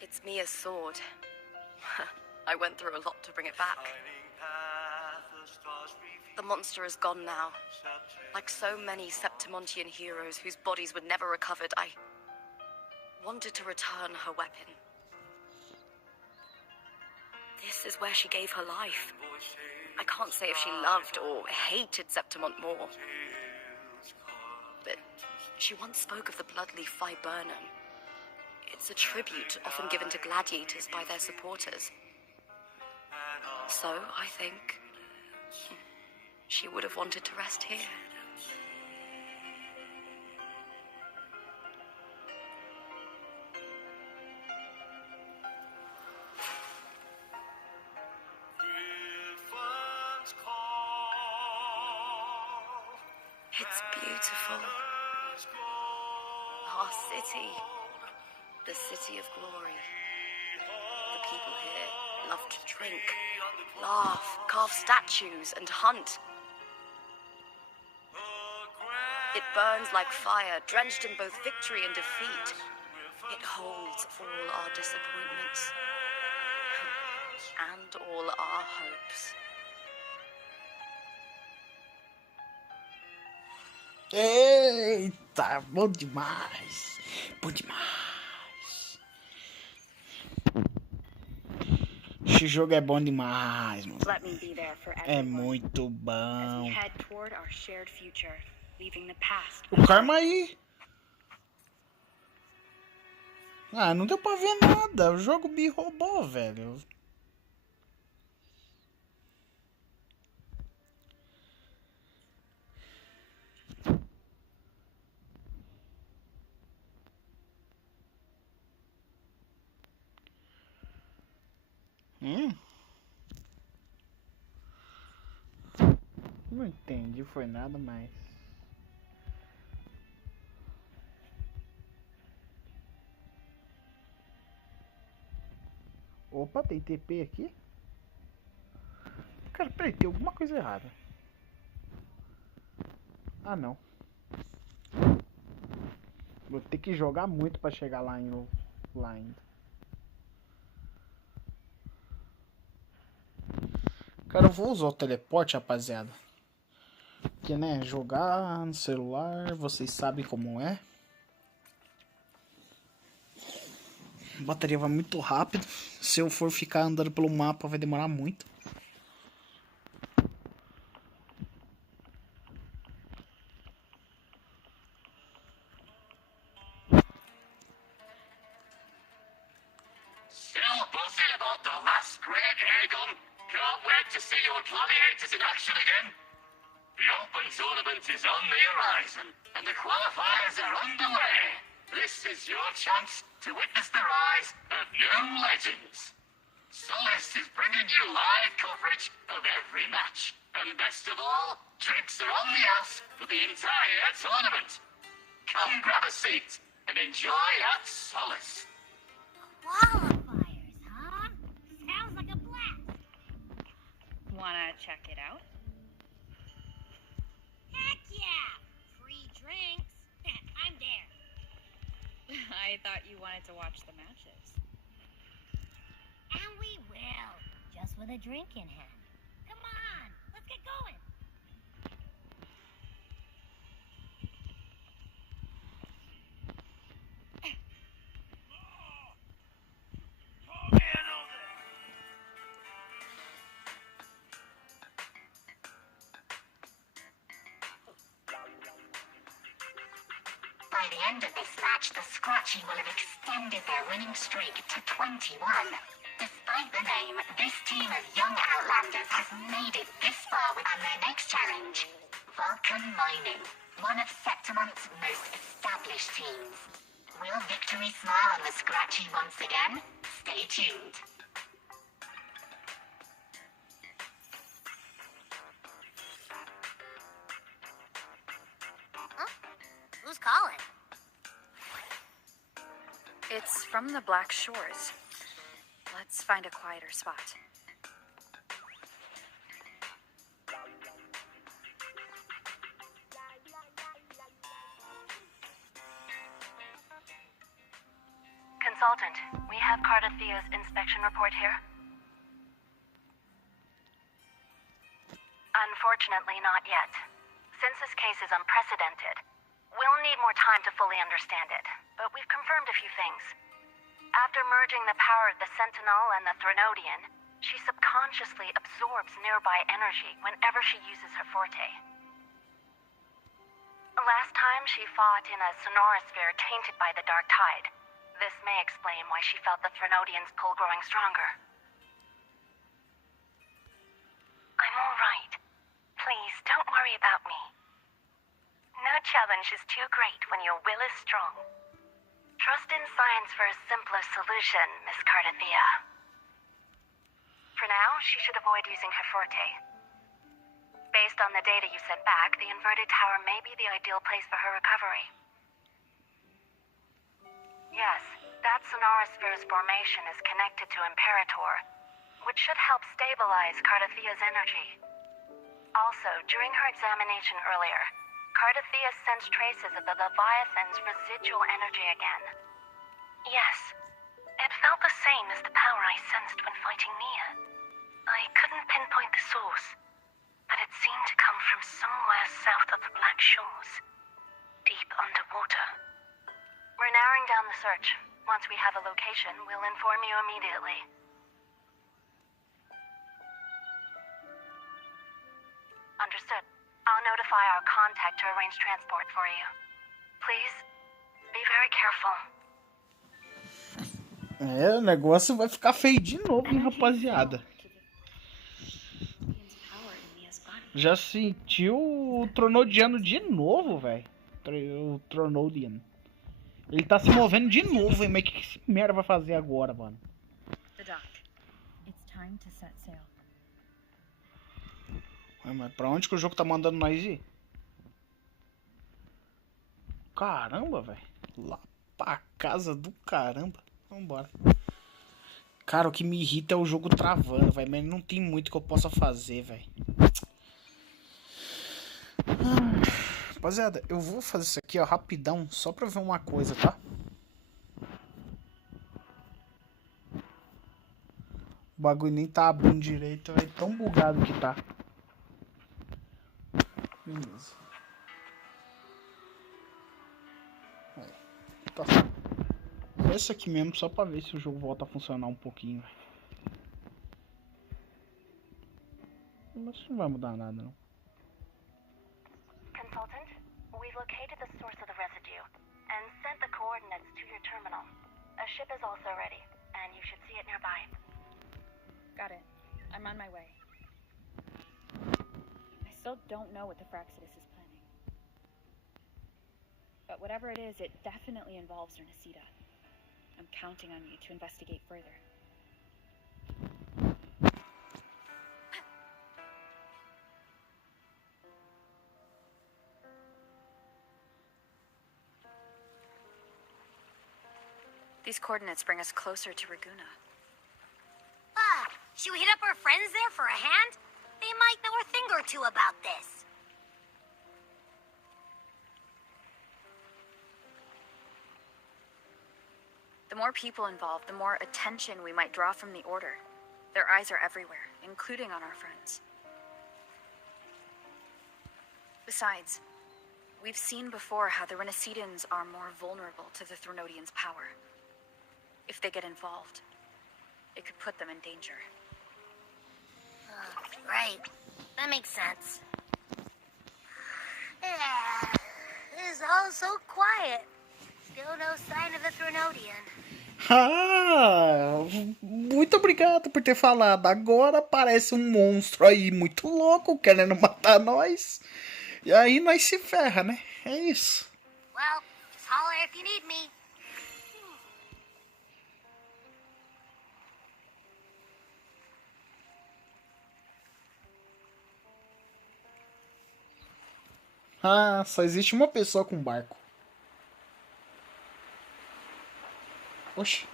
It's Mia's sword. I went through a lot to bring it back. The monster is gone now. Like so many Septimontian heroes whose bodies were never recovered, I wanted to return her weapon. This is where she gave her life. I can't say if she loved or hated Septimont more. But she once spoke of the bloodleaf viburnum. It's a tribute often given to gladiators by their supporters. So, I think she would have wanted to rest here. It's beautiful. Our city. The city of glory. The people here love to drink, laugh, carve statues, and hunt. It burns like fire, drenched in both victory and defeat. It holds all our disappointments and all our hopes. Eita, bom demais. Bom demais. Esse jogo é bom demais, mano. É muito bom. O Karma aí. Ah, não deu pra ver nada. O jogo me roubou, velho. Não entendi, foi nada mais. Opa, tem TP aqui? Cara, peraí, tem alguma coisa errada. Ah, não. Vou ter que jogar muito pra chegar lá ainda. Cara, eu vou usar o teleporte, rapaziada. Porque, né, jogar no celular, vocês sabem como é. A bateria vai muito rápido. Se eu for ficar andando pelo mapa, vai demorar muito. Gladiators in action again. The Open Tournament is on the horizon, and the qualifiers are underway. This is your chance to witness the rise of new legends. Solace is bringing you live coverage of every match. And best of all, drinks are on the house for the entire tournament. Come grab a seat and enjoy at Solace. Qualifiers, huh? Sounds like a blast. Wanna check it out? Heck yeah! Free drinks. I'm there. I thought you wanted to watch the matches. And we will. Just with a drink in hand. Come on, let's get going. By the end of this match, the Scratchy will have extended their winning streak to 21. Despite the name, this team of young Outlanders has made it this far and their next challenge, Vulcan Mining, one of Septimont's most established teams. Will victory smile on the Scratchy once again? Stay tuned. Who's calling? It's from the Black Shores. Let's find a quieter spot. Consultant, we have Cardathia's inspection report here. Unfortunately, not yet. Since this case is unprecedented, we'll need more time to fully understand it, but we've confirmed a few things. After merging the power of the Sentinel and the Threnodian, she subconsciously absorbs nearby energy whenever she uses her forte. Last time she fought in a sonorosphere tainted by the Dark Tide. This may explain why she felt the Threnodian's pull growing stronger. I'm all right. Please, don't worry about me. No challenge is too great when your will is strong. Trust in science for a simpler solution, Miss Cardathia. For now, she should avoid using her forte. Based on the data you sent back, the inverted tower may be the ideal place for her recovery. Yes, that sonorosphere's formation is connected to Imperator, which should help stabilize Cardathia's energy. Also, during her examination earlier, Cardathia sensed traces of the Leviathan's residual energy again. Yes, it felt the same as the power I sensed when fighting Nia. I couldn't pinpoint the source, but it seemed to come from somewhere south of the Black Shores, deep underwater. We're narrowing down the search. Once we have a location, we'll inform you immediately. Understood. I'll notify our contact to arrange transport for you. Please, be very careful. É, o negócio vai ficar feio de novo, hein, rapaziada. Já sentiu o Tronodiano de novo, velho. O Tronodian. Ele tá se movendo de novo, hein? Mas que esse merda vai fazer agora, mano? Ué, mas pra onde que o jogo tá mandando nós ir? Caramba, velho. Lá pra casa do caramba. Vambora. Cara, o que me irrita é o jogo travando, velho. Mas não tem muito que eu possa fazer, velho. Rapaziada, eu vou fazer isso aqui, ó, rapidão. Só pra ver uma coisa, tá? O bagulho nem tá abrindo direito. É tão bugado que tá. Beleza. Tá. Esse aqui mesmo, só pra ver se o jogo volta a funcionar um pouquinho. Mas não vai mudar nada, não. Consultant, we've located the source of the residue and sent the coordinates to your terminal. A ship is also ready, and you should see it nearby. Got it. I'm on my way. I still don't know what the Fraxidus is planning. But whatever it is, it definitely involves Ernestida. I'm counting on you to investigate further. These coordinates bring us closer to Raguna. Should we hit up our friends there for a hand? They might know a thing or two about this. The more people involved, the more attention we might draw from the Order. Their eyes are everywhere, including on our friends. Besides, we've seen before how the Renacidans are more vulnerable to the Threnodians' power. If they get involved, it could put them in danger. Right. That makes sense. It's all so quiet. Still no sign of the Threnodian. Ah, muito obrigado por ter falado. Agora aparece um monstro aí muito louco querendo matar nós. E aí nós se ferra, né? É isso. Well, just holler if you need me. Ah, só existe uma pessoa com barco. Oxi.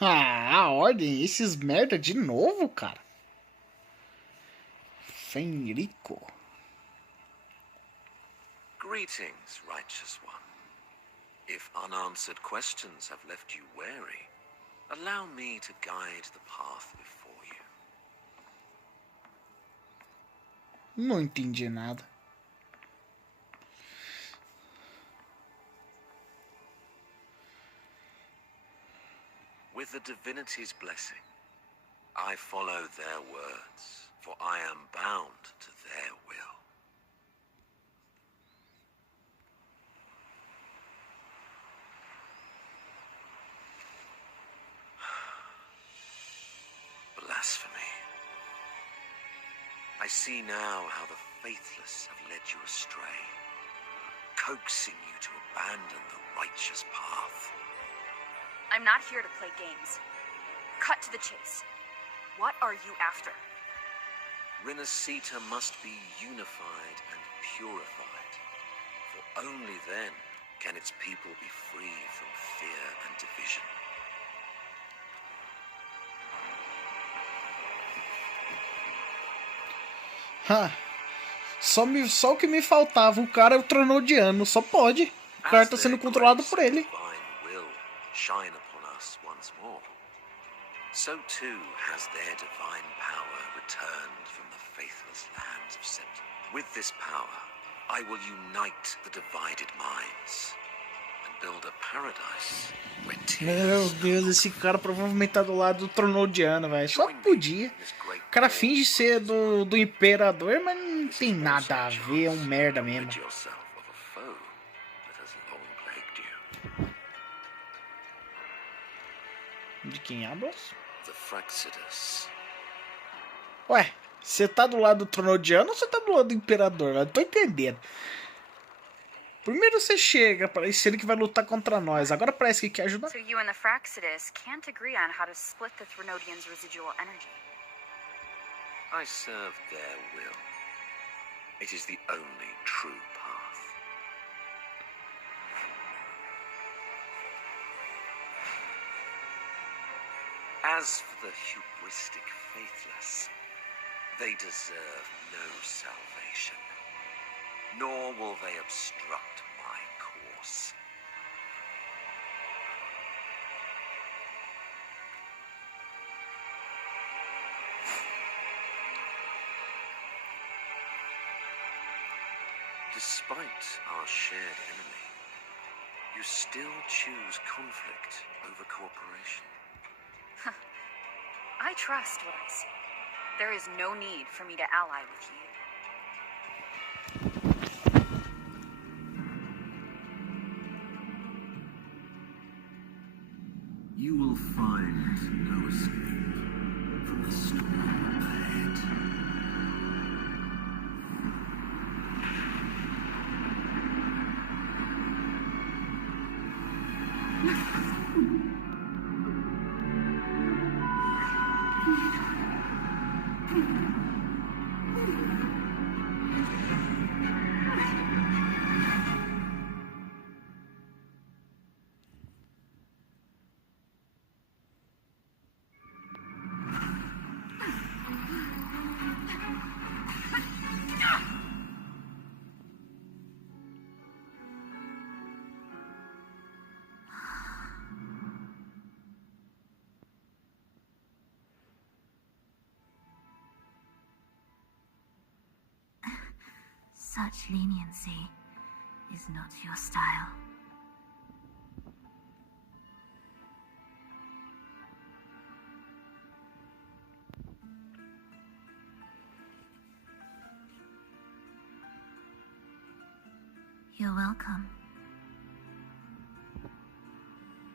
Ah, a ordem, esses merda de novo, cara. Fenrico. Greetings, righteous one. If unanswered questions have left you wary, allow me to guide the path before you. Não entendi nada. With the divinity's blessing, I follow their words, for I am bound to their will. Blasphemy. I see now how the faithless have led you astray, coaxing you to abandon the righteous path. I'm not here to play games. Cut to the chase. What are you after? Rinascita must be unified and purified, for only then can its people be free from fear and division. Só o que me faltava, o cara é o Tronodiano, só pode. O cara tá sendo controlado por ele. Shine upon us once more. So too has their divine power returned from the faithless lands of Septim. With this power, I will unite the divided minds and build a paradise where Meu Deus, esse cara provavelmente tá do lado do Tronodiano, velho. Só podia. O cara finge ser do Imperador, mas não tem nada a ver, é um merda mesmo. De quem hablas? Ué, você tá do lado do Tronodiano ou você tá do lado do Imperador? Eu não tô entendendo. Primeiro você chega parecendo que vai lutar contra nós. Agora parece que quer ajudar. So you and the Fraxidus can't agree on how to split the Threnodians' residual energy. I serve their will. It is the only true path. As for the hubristic faithless, they deserve no salvation, nor will they obstruct my course. Despite our shared enemy, you still choose conflict over cooperation. I trust what I see. There is no need for me to ally with you. You will find no escape from the storm ahead. Such leniency is not your style. You're welcome.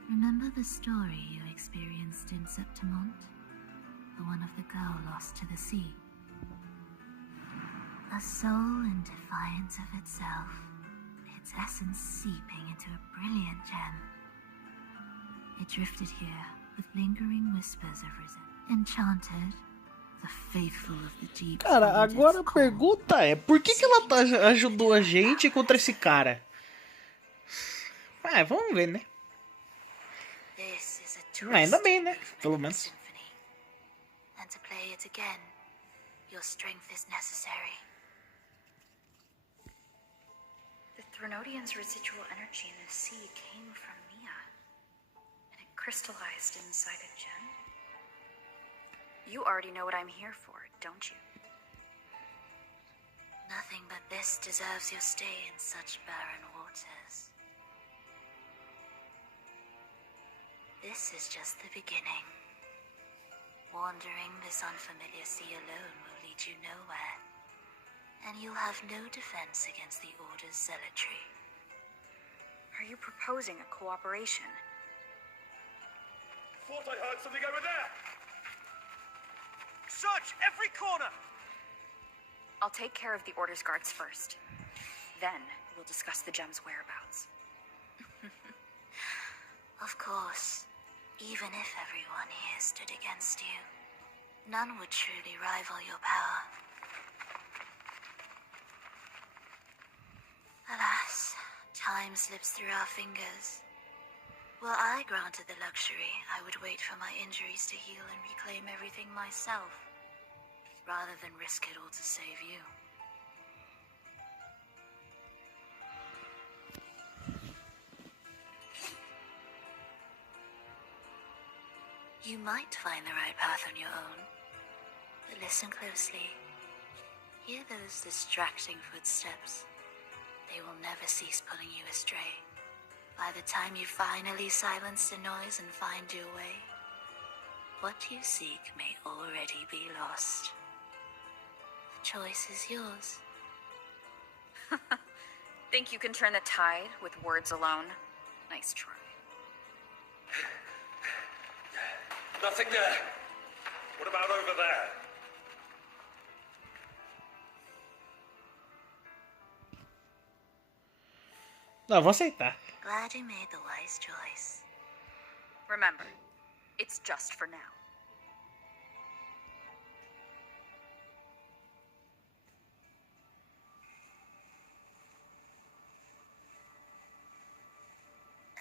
Remember the story you experienced in Septimont? The one of the girl lost to the sea? A soul in defiance of itself, its essence seeping into a brilliant gem. It drifted here with lingering whispers of resentment. Enchanted, the faithful of the deep. Cara, agora a pergunta é, por que ela ajudou a gente contra esse cara? Vamos ver, né? Ainda bem, né? Pelo menos. And to play it again, your strength is necessary. The Threnodians' residual energy in the sea came from Mia, and it crystallized inside a gem. You already know what I'm here for, don't you? Nothing but this deserves your stay in such barren waters. This is just the beginning. Wandering this unfamiliar sea alone will lead you nowhere, and you'll have no defense against the Order's zealotry. Are you proposing a cooperation? Thought I heard something over there! Search every corner! I'll take care of the Order's guards first. Then we'll discuss the gem's whereabouts. Of course, even if everyone here stood against you, none would truly rival your power. Alas, time slips through our fingers. Were I granted the luxury, I would wait for my injuries to heal and reclaim everything myself, rather than risk it all to save you. You might find the right path on your own, but listen closely. Hear those distracting footsteps. They will never cease pulling you astray. By the time you finally silence the noise and find your way, what you seek may already be lost. The choice is yours. Think you can turn the tide with words alone? Nice try. Nothing there. What about over there? Não, vou aceitar. Glad you made the wise choice. Remember, it's just for now.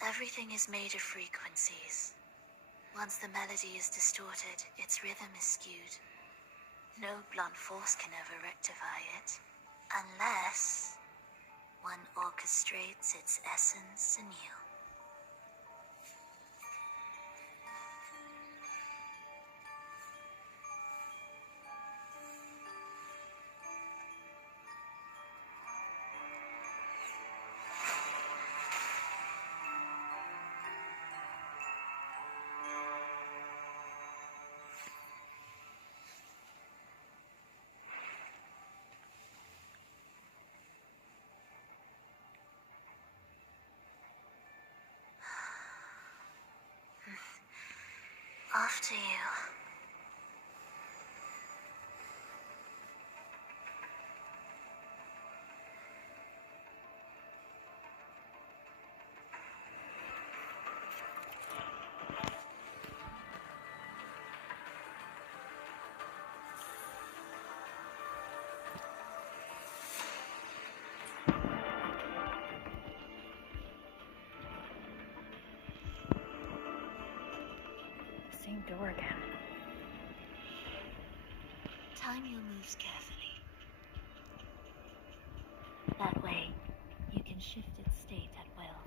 Everything is made of frequencies. Once the melody is distorted, its rhythm is skewed. No blunt force can ever rectify it, unless one orchestrates its essence anew. Off to you. Same door again. Time your moves carefully. That way, you can shift its state at will.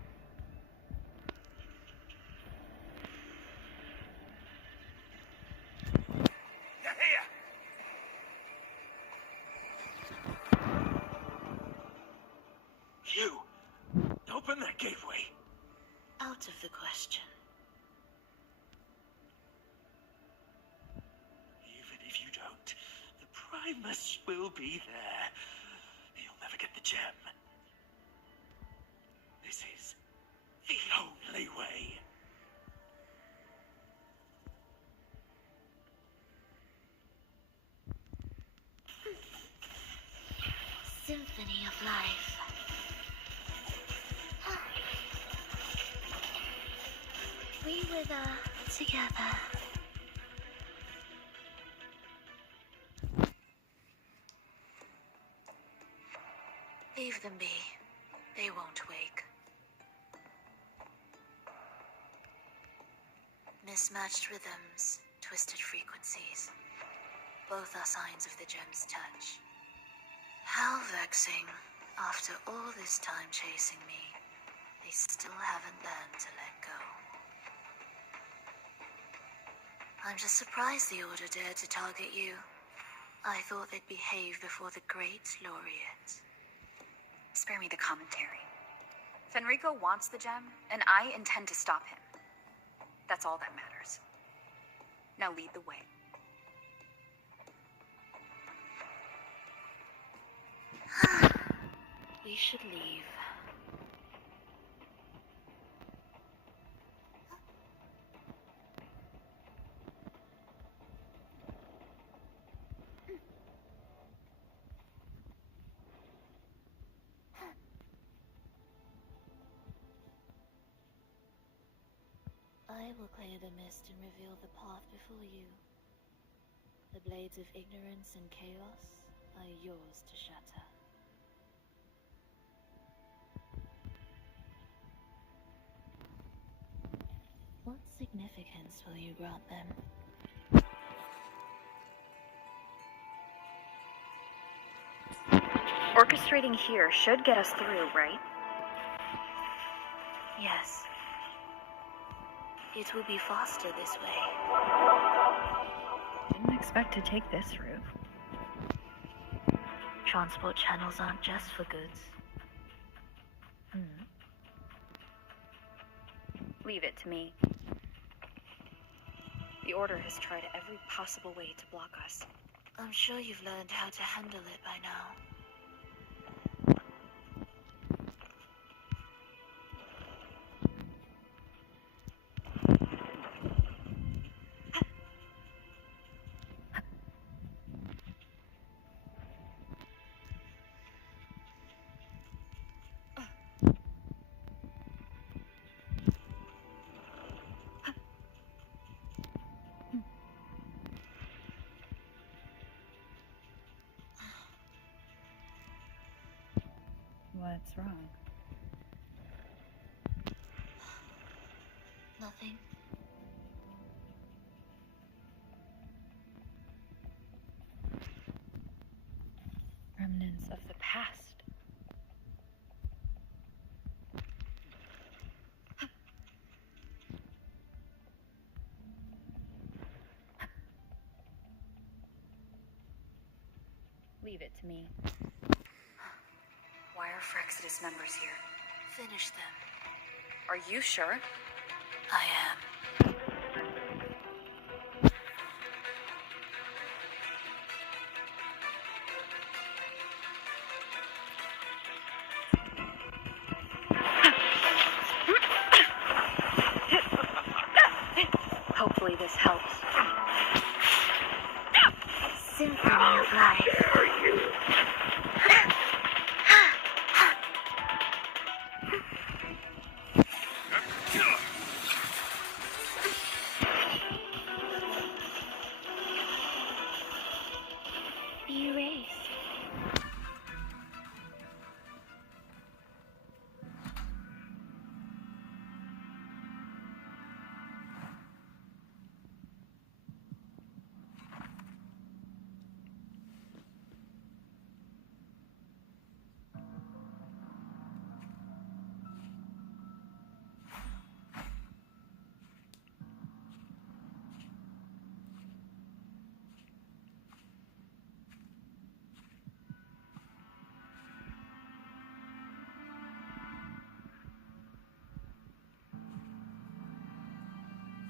Here! You! Open that gateway! Out of the question. Even if you don't, the Primus will be there. You'll never get the gem. This is the only way. Symphony of life. We were together. Leave them be. They won't wake. Mismatched rhythms, twisted frequencies. Both are signs of the gem's touch. How vexing. After all this time chasing me, they still haven't learned to let go. I'm just surprised the Order dared to target you. I thought they'd behave before the great laureate. Spare me the commentary. Fenrico wants the gem, and I intend to stop him. That's all that matters. Now lead the way. We should leave. I will clear the mist and reveal the path before you. The blades of ignorance and chaos are yours to shatter. What significance will you grant them? Orchestrating here should get us through, right? Yes. It will be faster this way. Didn't expect to take this route. Transport channels aren't just for goods. Leave it to me. The Order has tried every possible way to block us. I'm sure you've learned how to handle it by now. What's wrong? Nothing. Remnants of the past. Leave it to me. Why are Frexodus members here? Finish them. Are you sure? I am. Hopefully this helps. Symphony of life. Erased.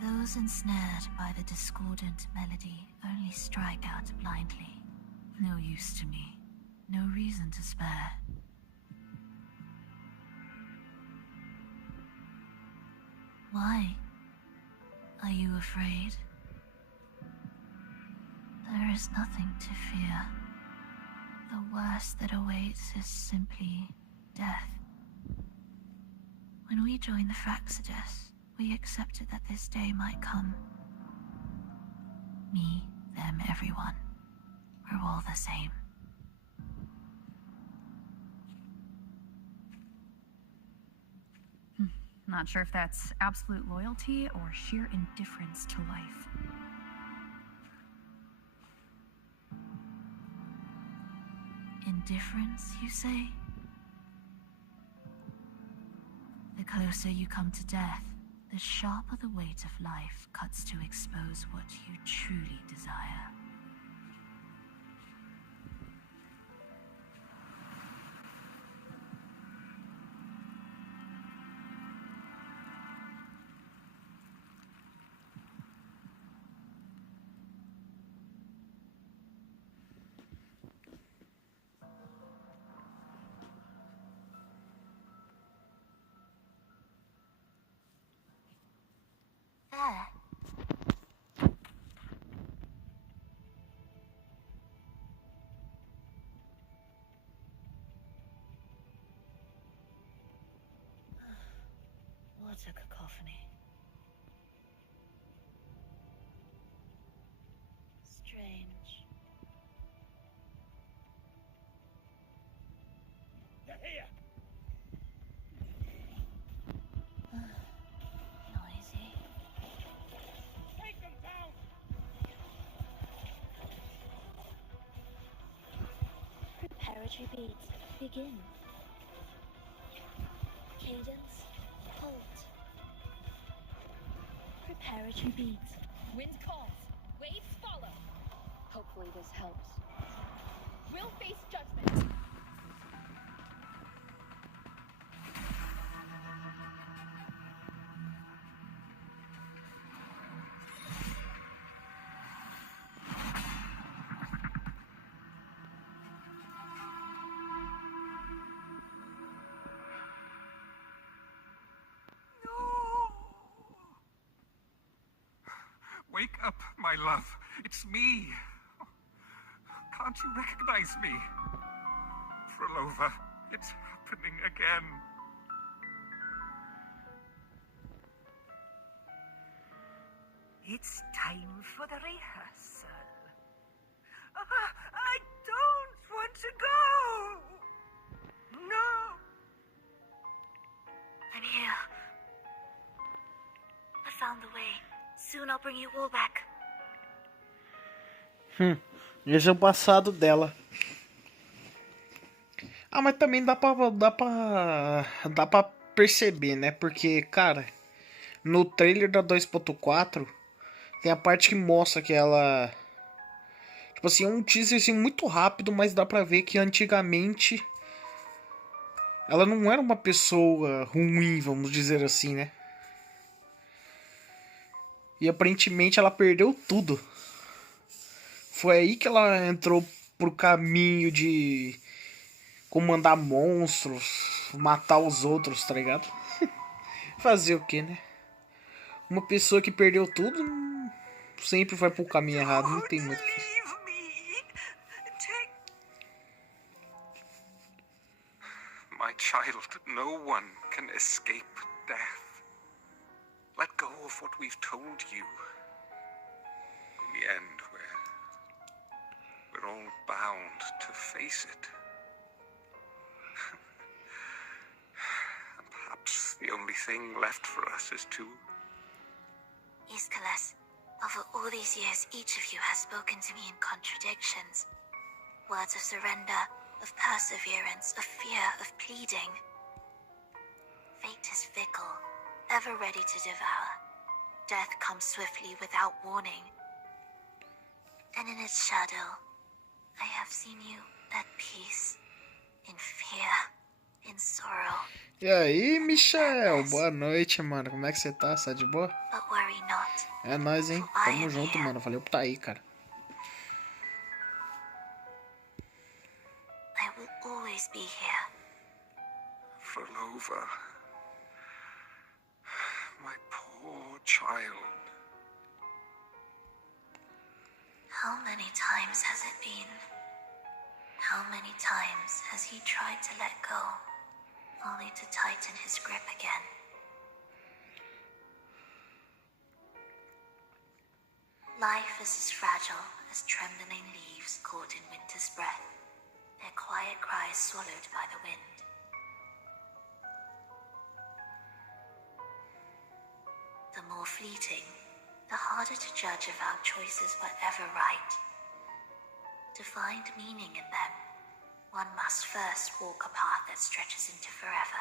Those ensnared by the discordant melody only strike out blindly. No use to me. No reason to spare. Why? Are you afraid? There is nothing to fear. The worst that awaits is simply death. When we joined the Frexodus, we accepted that this day might come. Me, them, everyone. We're all the same. Not sure if that's absolute loyalty or sheer indifference to life. Indifference, you say? The closer you come to death, the sharper the weight of life cuts to expose what you truly desire. What a cacophony. Strange. They're here! Noisy. Take them down! Preparatory beats. Begin. Cadence. Hold. Preparatory beats. Wind calls. Waves follow. Hopefully this helps. We'll face judgment. Wake up, my love. It's me. Can't you recognize me? Frolova, it's happening again. It's time for the rehearsal. I don't want to go. No, Soon I'll bring you all back. Esse é o passado dela. Ah, mas também dá pra perceber, né? Porque, cara, no trailer da 2.4 tem a parte que mostra que ela... Tipo assim, é um teaser assim, muito rápido, mas dá pra ver que antigamente ela não era uma pessoa ruim, vamos dizer assim, né? E aparentemente ela perdeu tudo. Foi aí que ela entrou pro caminho de comandar monstros, matar os outros, tá ligado? Fazer o que, né? Uma pessoa que perdeu tudo sempre vai pro caminho errado, não tem muito. My child, no one can escape death. Let go of what we've told you. In the end, we're all bound to face it. And perhaps the only thing left for us is to... Iskalas, over all these years, each of you has spoken to me in contradictions. Words of surrender, of perseverance, of fear, of pleading. Fate is fickle, ever ready to devour. Death comes swiftly without warning. And in its shadow, I have seen you at peace, in fear, in sorrow. E aí, Michel? Boa noite, mano. Como é que você tá? Você tá de boa? But worry not. É nóis, hein? Tamo junto, mano. Valeu por tá aí, cara. I will always be here. Frolova, my poor child. How many times has it been? How many times has he tried to let go, only to tighten his grip again? Life is as fragile as trembling leaves caught in winter's breath, their quiet cries swallowed by the wind. The more fleeting, the harder to judge if our choices were ever right. To find meaning in them, one must first walk a path that stretches into forever.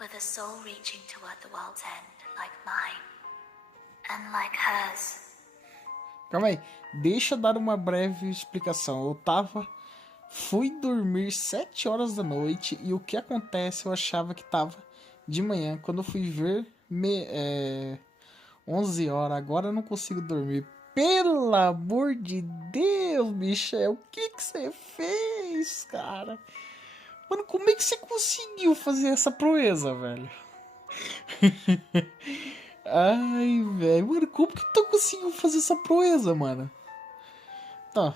With a soul reaching toward the world's end, like mine, and like hers. Calma aí, deixa eu dar uma breve explicação. Fui dormir 7 horas da noite e o que acontece, eu achava que tava de manhã. Quando eu fui ver, 11 horas, agora eu não consigo dormir. Pelo amor de Deus, Michel, o que você fez, cara? Mano, como é que você conseguiu fazer essa proeza, velho? Ai, velho. Mano, como que tu conseguiu fazer essa proeza, mano? Tá.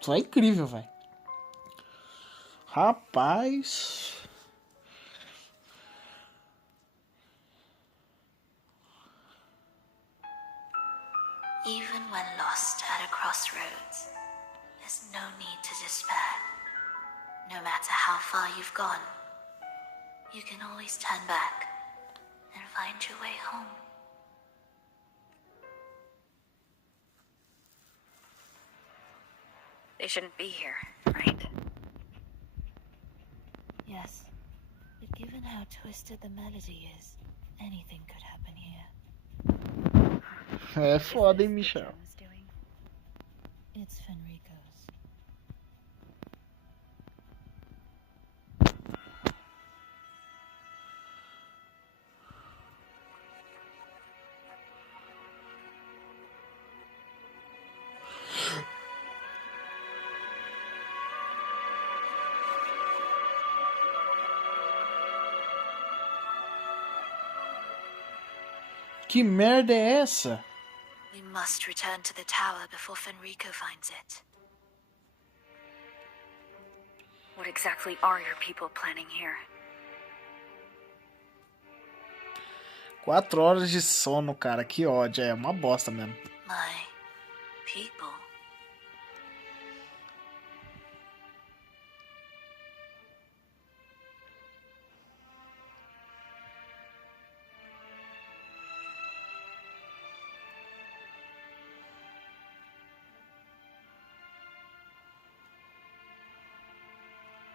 Tu é incrível, velho. Rapaz. Even when lost at a crossroads, there's no need to despair. No matter how far you've gone, you can always turn back and find your way home. They shouldn't be here, right? Yes, but given how twisted the melody is, anything could happen here. É foda, hein, Michel? It's Fenrico's. Que merda é essa? We must return to the tower before Fenrico finds it. What exactly are your people planning here? 4 horas de sono, cara. Que ódio. É uma bosta mesmo. My people.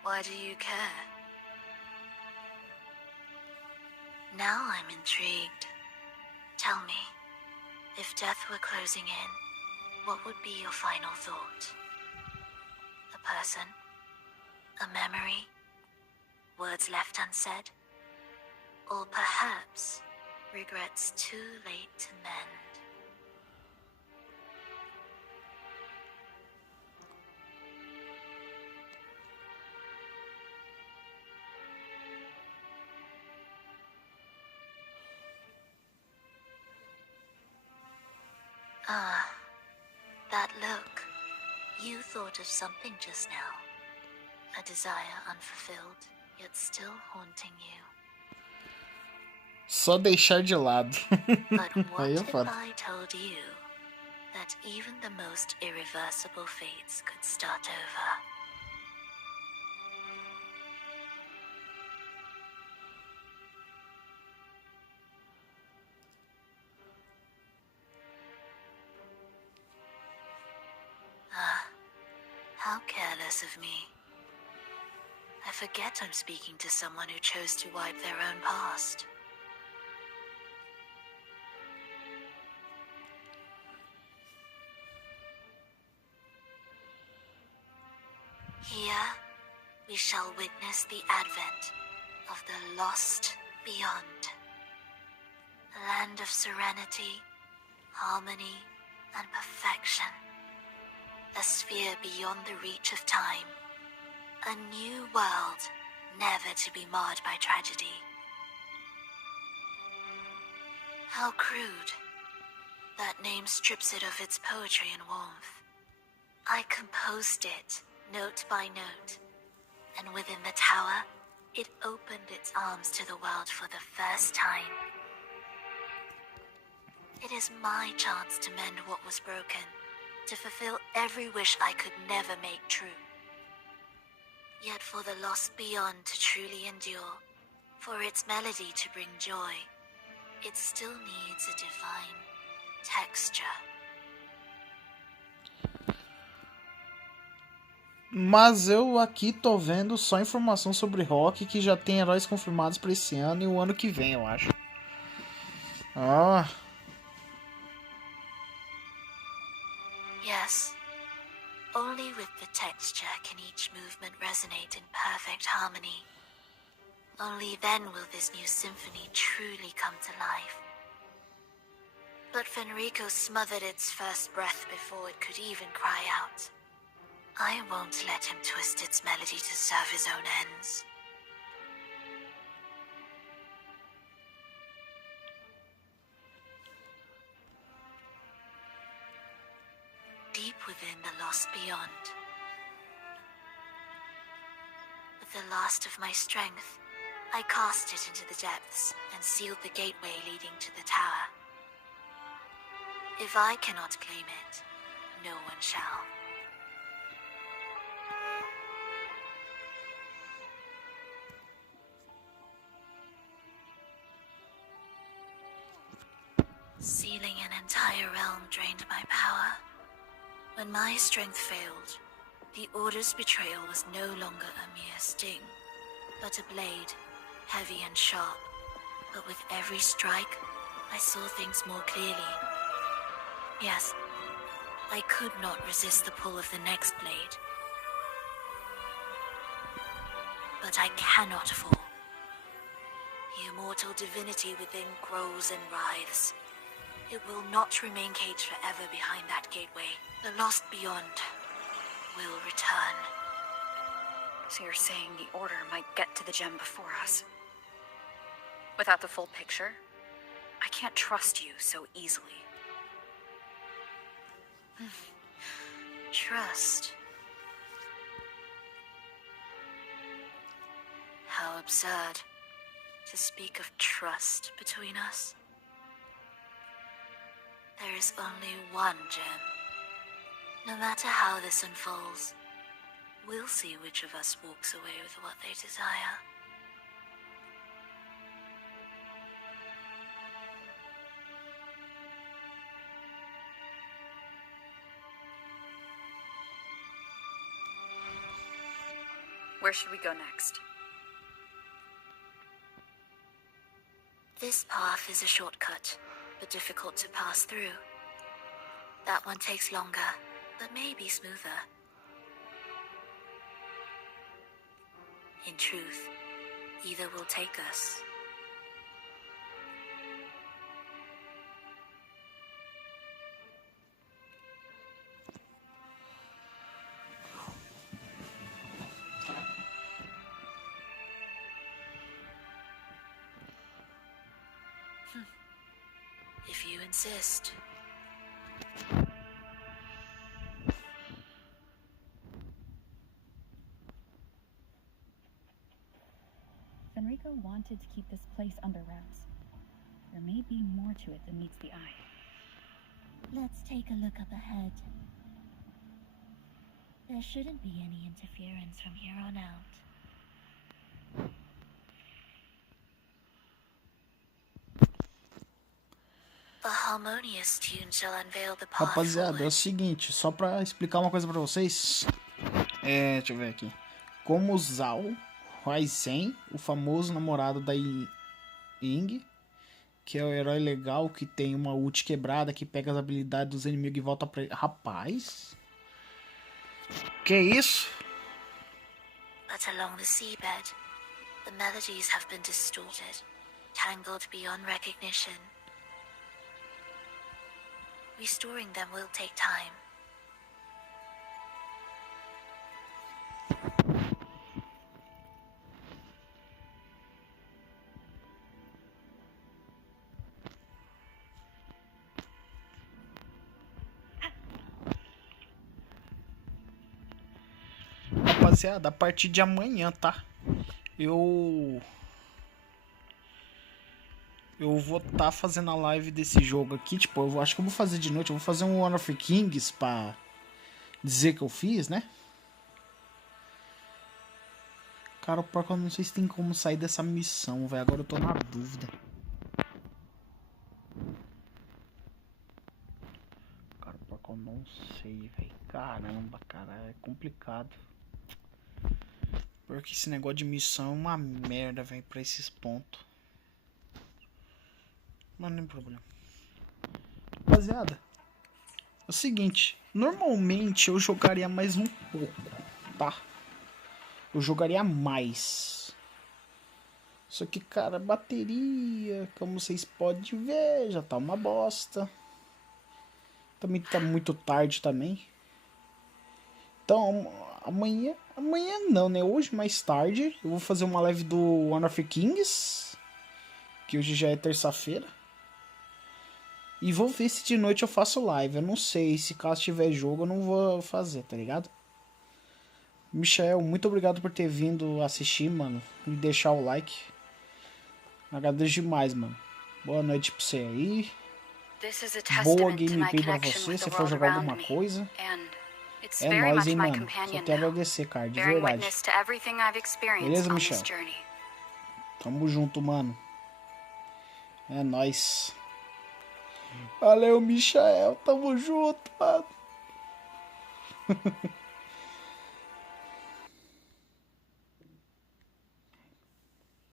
Why do you care? Now I'm intrigued. Tell me, if death were closing in, what would be your final thought? A person? A memory? Words left unsaid? Or perhaps regrets too late to mend? Ah, that look. You thought of something just now. A desire unfulfilled, yet still haunting you. Só deixar de lado. But what Aí é if foda. I told you that even the most irreversible fates could start over? Ah, how careless of me. I forget I'm speaking to someone who chose to wipe their own past. Here, we shall witness the advent of the lost beyond. A land of serenity, harmony, and perfection. A sphere beyond the reach of time. A new world, never to be marred by tragedy. How crude. That name strips it of its poetry and warmth. I composed it, note by note, and within the tower, it opened its arms to the world for the first time. It is my chance to mend what was broken, to fulfill every wish I could never make true. Yet for the lost beyond to truly endure, for its melody to bring joy, it still needs a divine texture. Mas eu aqui tô vendo só informação sobre rock que já tem heróis confirmados pra esse ano e o ano que vem, eu acho. Ah. Yes. Only with the texture can each movement resonate in perfect harmony. Only then will this new symphony truly come to life. But Fenrico smothered its first breath before it could even cry out. I won't let him twist its melody to serve his own ends. Deep within the lost beyond, with the last of my strength, I cast it into the depths and sealed the gateway leading to the tower. If I cannot claim it, no one shall. Sealing an entire realm drained my power. When my strength failed, the Order's betrayal was no longer a mere sting, but a blade, heavy and sharp. But with every strike, I saw things more clearly. Yes, I could not resist the pull of the next blade. But I cannot fall. The immortal divinity within grows and writhes. It will not remain caged forever behind that gateway. The lost beyond will return. So you're saying the Order might get to the gem before us? Without the full picture? I can't trust you so easily. Trust. How absurd. to speak of trust between us. There is only one gem. No matter how this unfolds, we'll see which of us walks away with what they desire. Where should we go next? This path is a shortcut, but difficult to pass through. That one takes longer, but may be smoother. In truth, either will take us. If you insist. Enrico wanted to keep this place under wraps. There may be more to it than meets the eye. Let's take a look up ahead. There shouldn't be any interference from here on out. A harmonious tune shall unveil the path. Rapaziada, é o seguinte, só pra explicar uma coisa pra vocês. Deixa eu ver aqui. Como Zhao Huaizhen, o famoso namorado da Ying, que é o herói legal que tem uma ult quebrada, que pega as habilidades dos inimigos e volta pra ele. Rapaz, que isso? But along the seabed, the melodies have been distorted, tangled beyond recognition. Restoring them will take time. Rapaziada, a partir de amanhã, tá? Eu vou estar fazendo a live desse jogo aqui. Tipo, eu acho que eu vou fazer de noite. Eu vou fazer um One of Kings pra dizer que eu fiz, né? Cara, porque eu não sei se tem como sair dessa missão, velho. Agora eu tô na dúvida. Cara, porque eu não sei, velho. Caramba, cara, é complicado. Porque esse negócio de missão é uma merda, velho, pra esses pontos. Mas não tem problema. Rapaziada, é o seguinte. Normalmente eu jogaria mais um pouco, tá? Eu jogaria mais. Só que, cara, bateria, como vocês podem ver, já tá uma bosta. Também tá muito tarde também. Então, amanhã não, né? Hoje, mais tarde, eu vou fazer uma live do One of Kings, que hoje já é terça-feira. E vou ver se de noite eu faço live. Eu não sei, se caso tiver jogo eu não vou fazer, tá ligado? Michael, muito obrigado por ter vindo assistir, mano. E deixar o like. Agradeço demais, mano. Boa noite pra você aí. Boa gameplay pra você, se for jogar alguma coisa. É nóis, hein, mano. Só quero agradecer, cara, de verdade. Beleza, Michel? Tamo junto, mano. É nóis. Valeu, Michael. Tamo junto, mano.